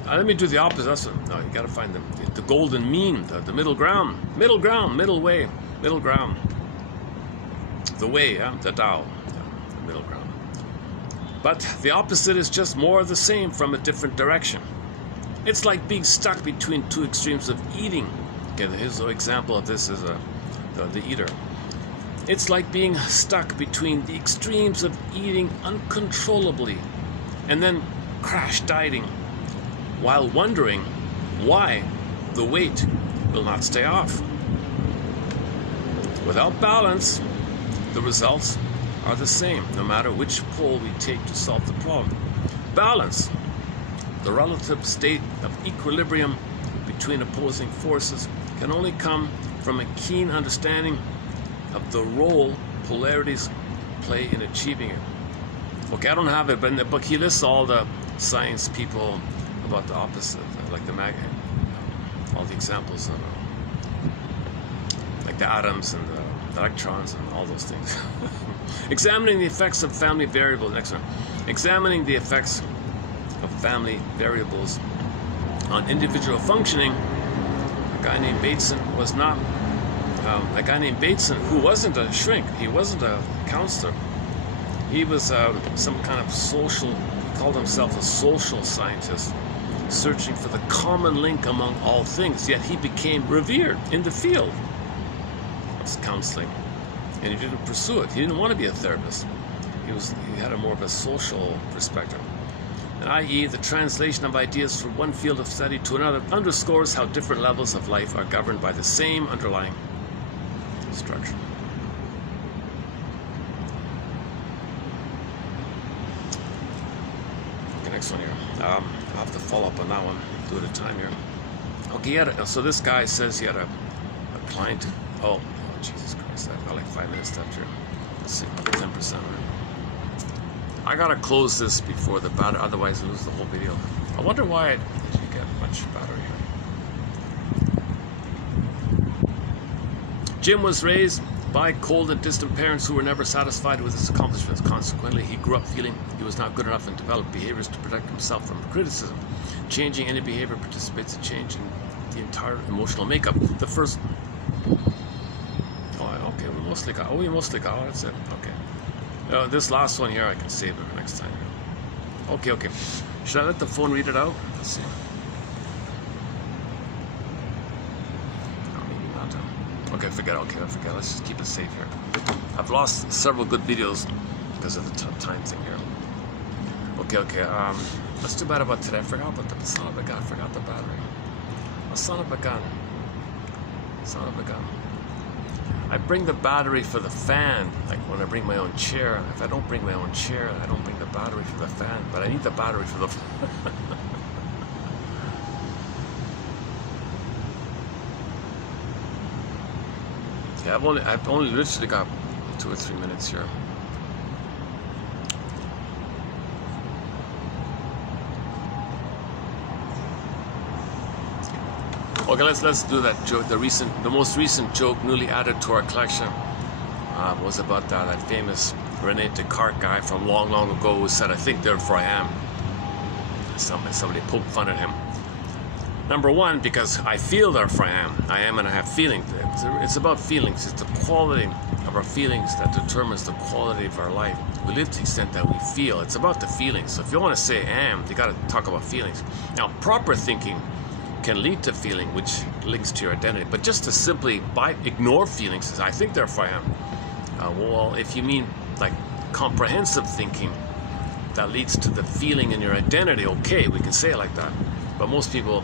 let me do the opposite. That's what, no, you got to find the golden mean, the middle ground, middle way, middle ground. The way, the Tao, the middle ground. But the opposite is just more of the same from a different direction. It's like being stuck between two extremes of eating. Okay, here's an example of this is the eater. It's like being stuck between the extremes of eating uncontrollably and then crash dieting while wondering why the weight will not stay off. Without balance, the results are the same, no matter which pole we take to solve the problem. Balance, the relative state of equilibrium between opposing forces, can only come from a keen understanding of the role polarities play in achieving it. Okay, I don't have it, but in the book he lists all the science people about the opposite, like all the examples of like the atoms and the electrons and all those things. Examining the effects of family variables. Next one. Examining the effects of family variables on individual functioning. A guy named Bateson was not. A guy named Bateson, who wasn't a shrink, he wasn't a counselor. He was some kind of social. He called himself a social scientist, searching for the common link among all things. Yet he became revered in the field of counseling, and he didn't pursue it. He didn't want to be a therapist. He had a more of a social perspective. I.e., the translation of ideas from one field of study to another underscores how different levels of life are governed by the same underlying structure. Okay, next one here. I'll have to follow up on that one. Do it at a time here. Okay, so this guy says he had a client. Oh, Jesus Christ! I've got like 5 minutes left here. Let's see, 10%. I gotta close this before the battery, otherwise I lose the whole video. I wonder why did you get much battery here. Jim was raised by cold and distant parents who were never satisfied with his accomplishments. Consequently, he grew up feeling he was not good enough and developed behaviors to protect himself from criticism. Changing any behavior participates in changing the entire emotional makeup. The first... Oh, okay, we mostly got... Oh, we mostly got... Oh, that's it. Okay. This last one here, I can save it for next time. Okay. Should I let the phone read it out? Let's see. No, maybe not. Okay, forget it. Let's just keep it safe here. I've lost several good videos because of the time thing here. Okay. That's too bad about today. I forgot about the son of a gun. I forgot the battery. A son of a gun. I bring the battery for the fan, like when I bring my own chair. If I don't bring my own chair, I don't bring the battery for the fan, but I need the battery for the Yeah, I've only literally got 2 or 3 minutes here. Okay, let's do that joke. The most recent joke newly added to our collection was about that famous Rene Descartes guy from long ago who said, "I think therefore I am." Somebody poked fun at him. Number one, because I feel therefore I am and I have feelings. It's about feelings. It's the quality of our feelings that determines the quality of our life. We live to the extent that we feel. It's about the feelings. So if you want to say am, you got to talk about feelings. Now, proper thinking can lead to feeling, which links to your identity. But just to simply ignore feelings, I think therefore I am. Well, if you mean like comprehensive thinking, that leads to the feeling in your identity. Okay, we can say it like that. But most people,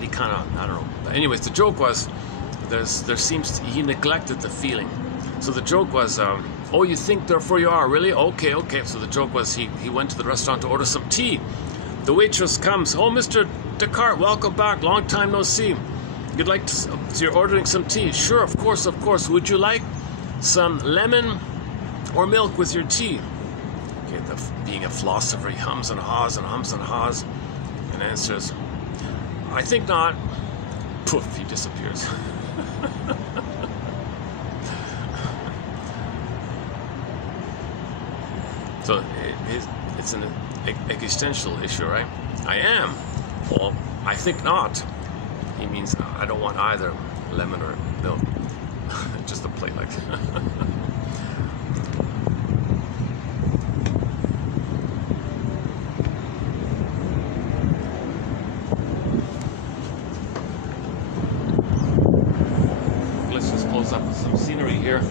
he kind of, I don't know. But anyways, the joke was, he neglected the feeling. So the joke was, oh, you think therefore you are, really? Okay. So the joke was, he went to the restaurant to order some tea. The waitress comes, "Oh, Mr. Descartes, welcome back, long time no see. You'd like to, so you're ordering some tea?" "Sure, of course. Would you like some lemon or milk with your tea?" Okay, being a philosopher, he hums and haws and answers, "I think not." Poof, he disappears. So it's an existential issue, right? I am. Well, I think not. He means I don't want either lemon or milk. Just a plate like that. Let's just close up with some scenery here.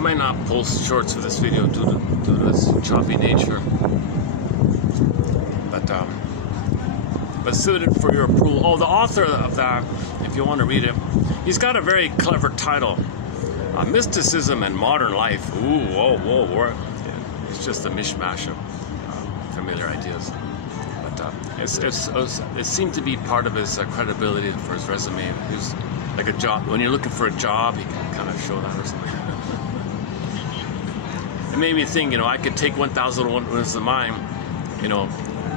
might not post shorts for this video due to this choppy nature. But suited for your approval. Oh, the author of that, if you want to read it, he's got a very clever title. Mysticism and Modern Life. Ooh, whoa. It's just a mishmash of familiar ideas. But it seemed to be part of his credibility for his resume. He was like a job. When you're looking for a job, he can kind of show that or something. It made me think, I could take 1001 Windows of Mine,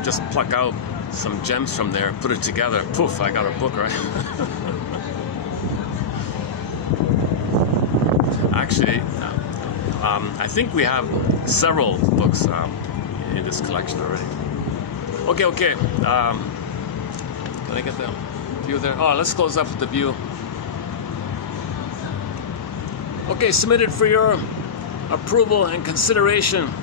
just pluck out some gems from there, put it together, poof, I got a book, right? Actually, I think we have several books in this collection already. Okay. Can I get the view there? Oh, let's close up with the view. Okay, submitted for your approval and consideration.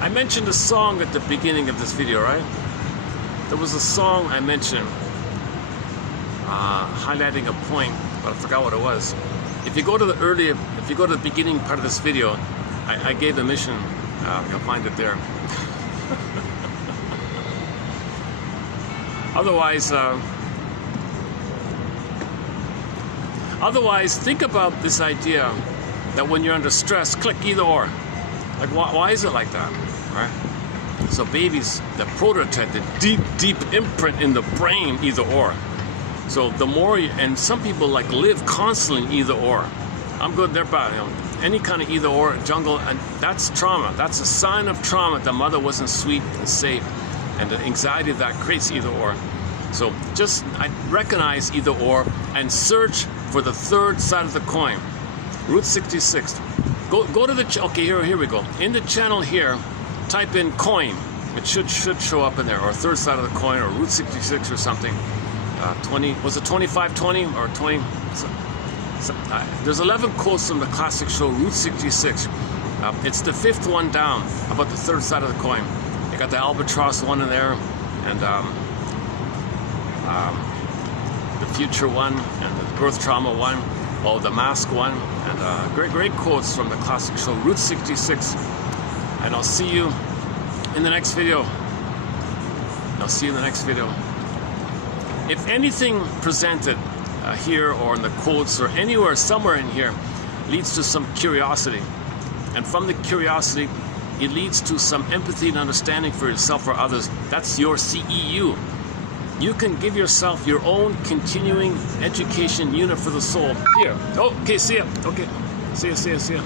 I mentioned a song at the beginning of this video, right? There was a song I mentioned highlighting a point, but I forgot what it was. If you go to the beginning part of this video, I gave the mission. You'll find it there. Otherwise, think about this idea that when you're under stress, click either or. Like, why is it like that, right? So babies, the prototype, the deep imprint in the brain, either or. So the more, and some people live constantly either or. I'm good there, but any kind of either or, jungle, and that's trauma. That's a sign of trauma. The mother wasn't sweet and safe, and the anxiety that creates either or. So just recognize either or and search for the third side of the coin. Route 66. Go to the, okay, here we go. In the channel here, type in coin. It should show up in there, or third side of the coin, or Route 66 or something. 20, was it 2520 or 20? There's 11 quotes from the classic show Route 66. It's the fifth one down, about the third side of the coin. You got the albatross one in there, and the future one, and the birth trauma one, the mask one, and great quotes from the classic show Route 66. And I'll see you in the next video. If anything presented here or in the quotes or anywhere, somewhere in here, leads to some curiosity, and from the curiosity, it leads to some empathy and understanding for yourself or others, that's your CEU. You can give yourself your own continuing education unit for the soul. Here. Okay, see ya. Okay. See ya.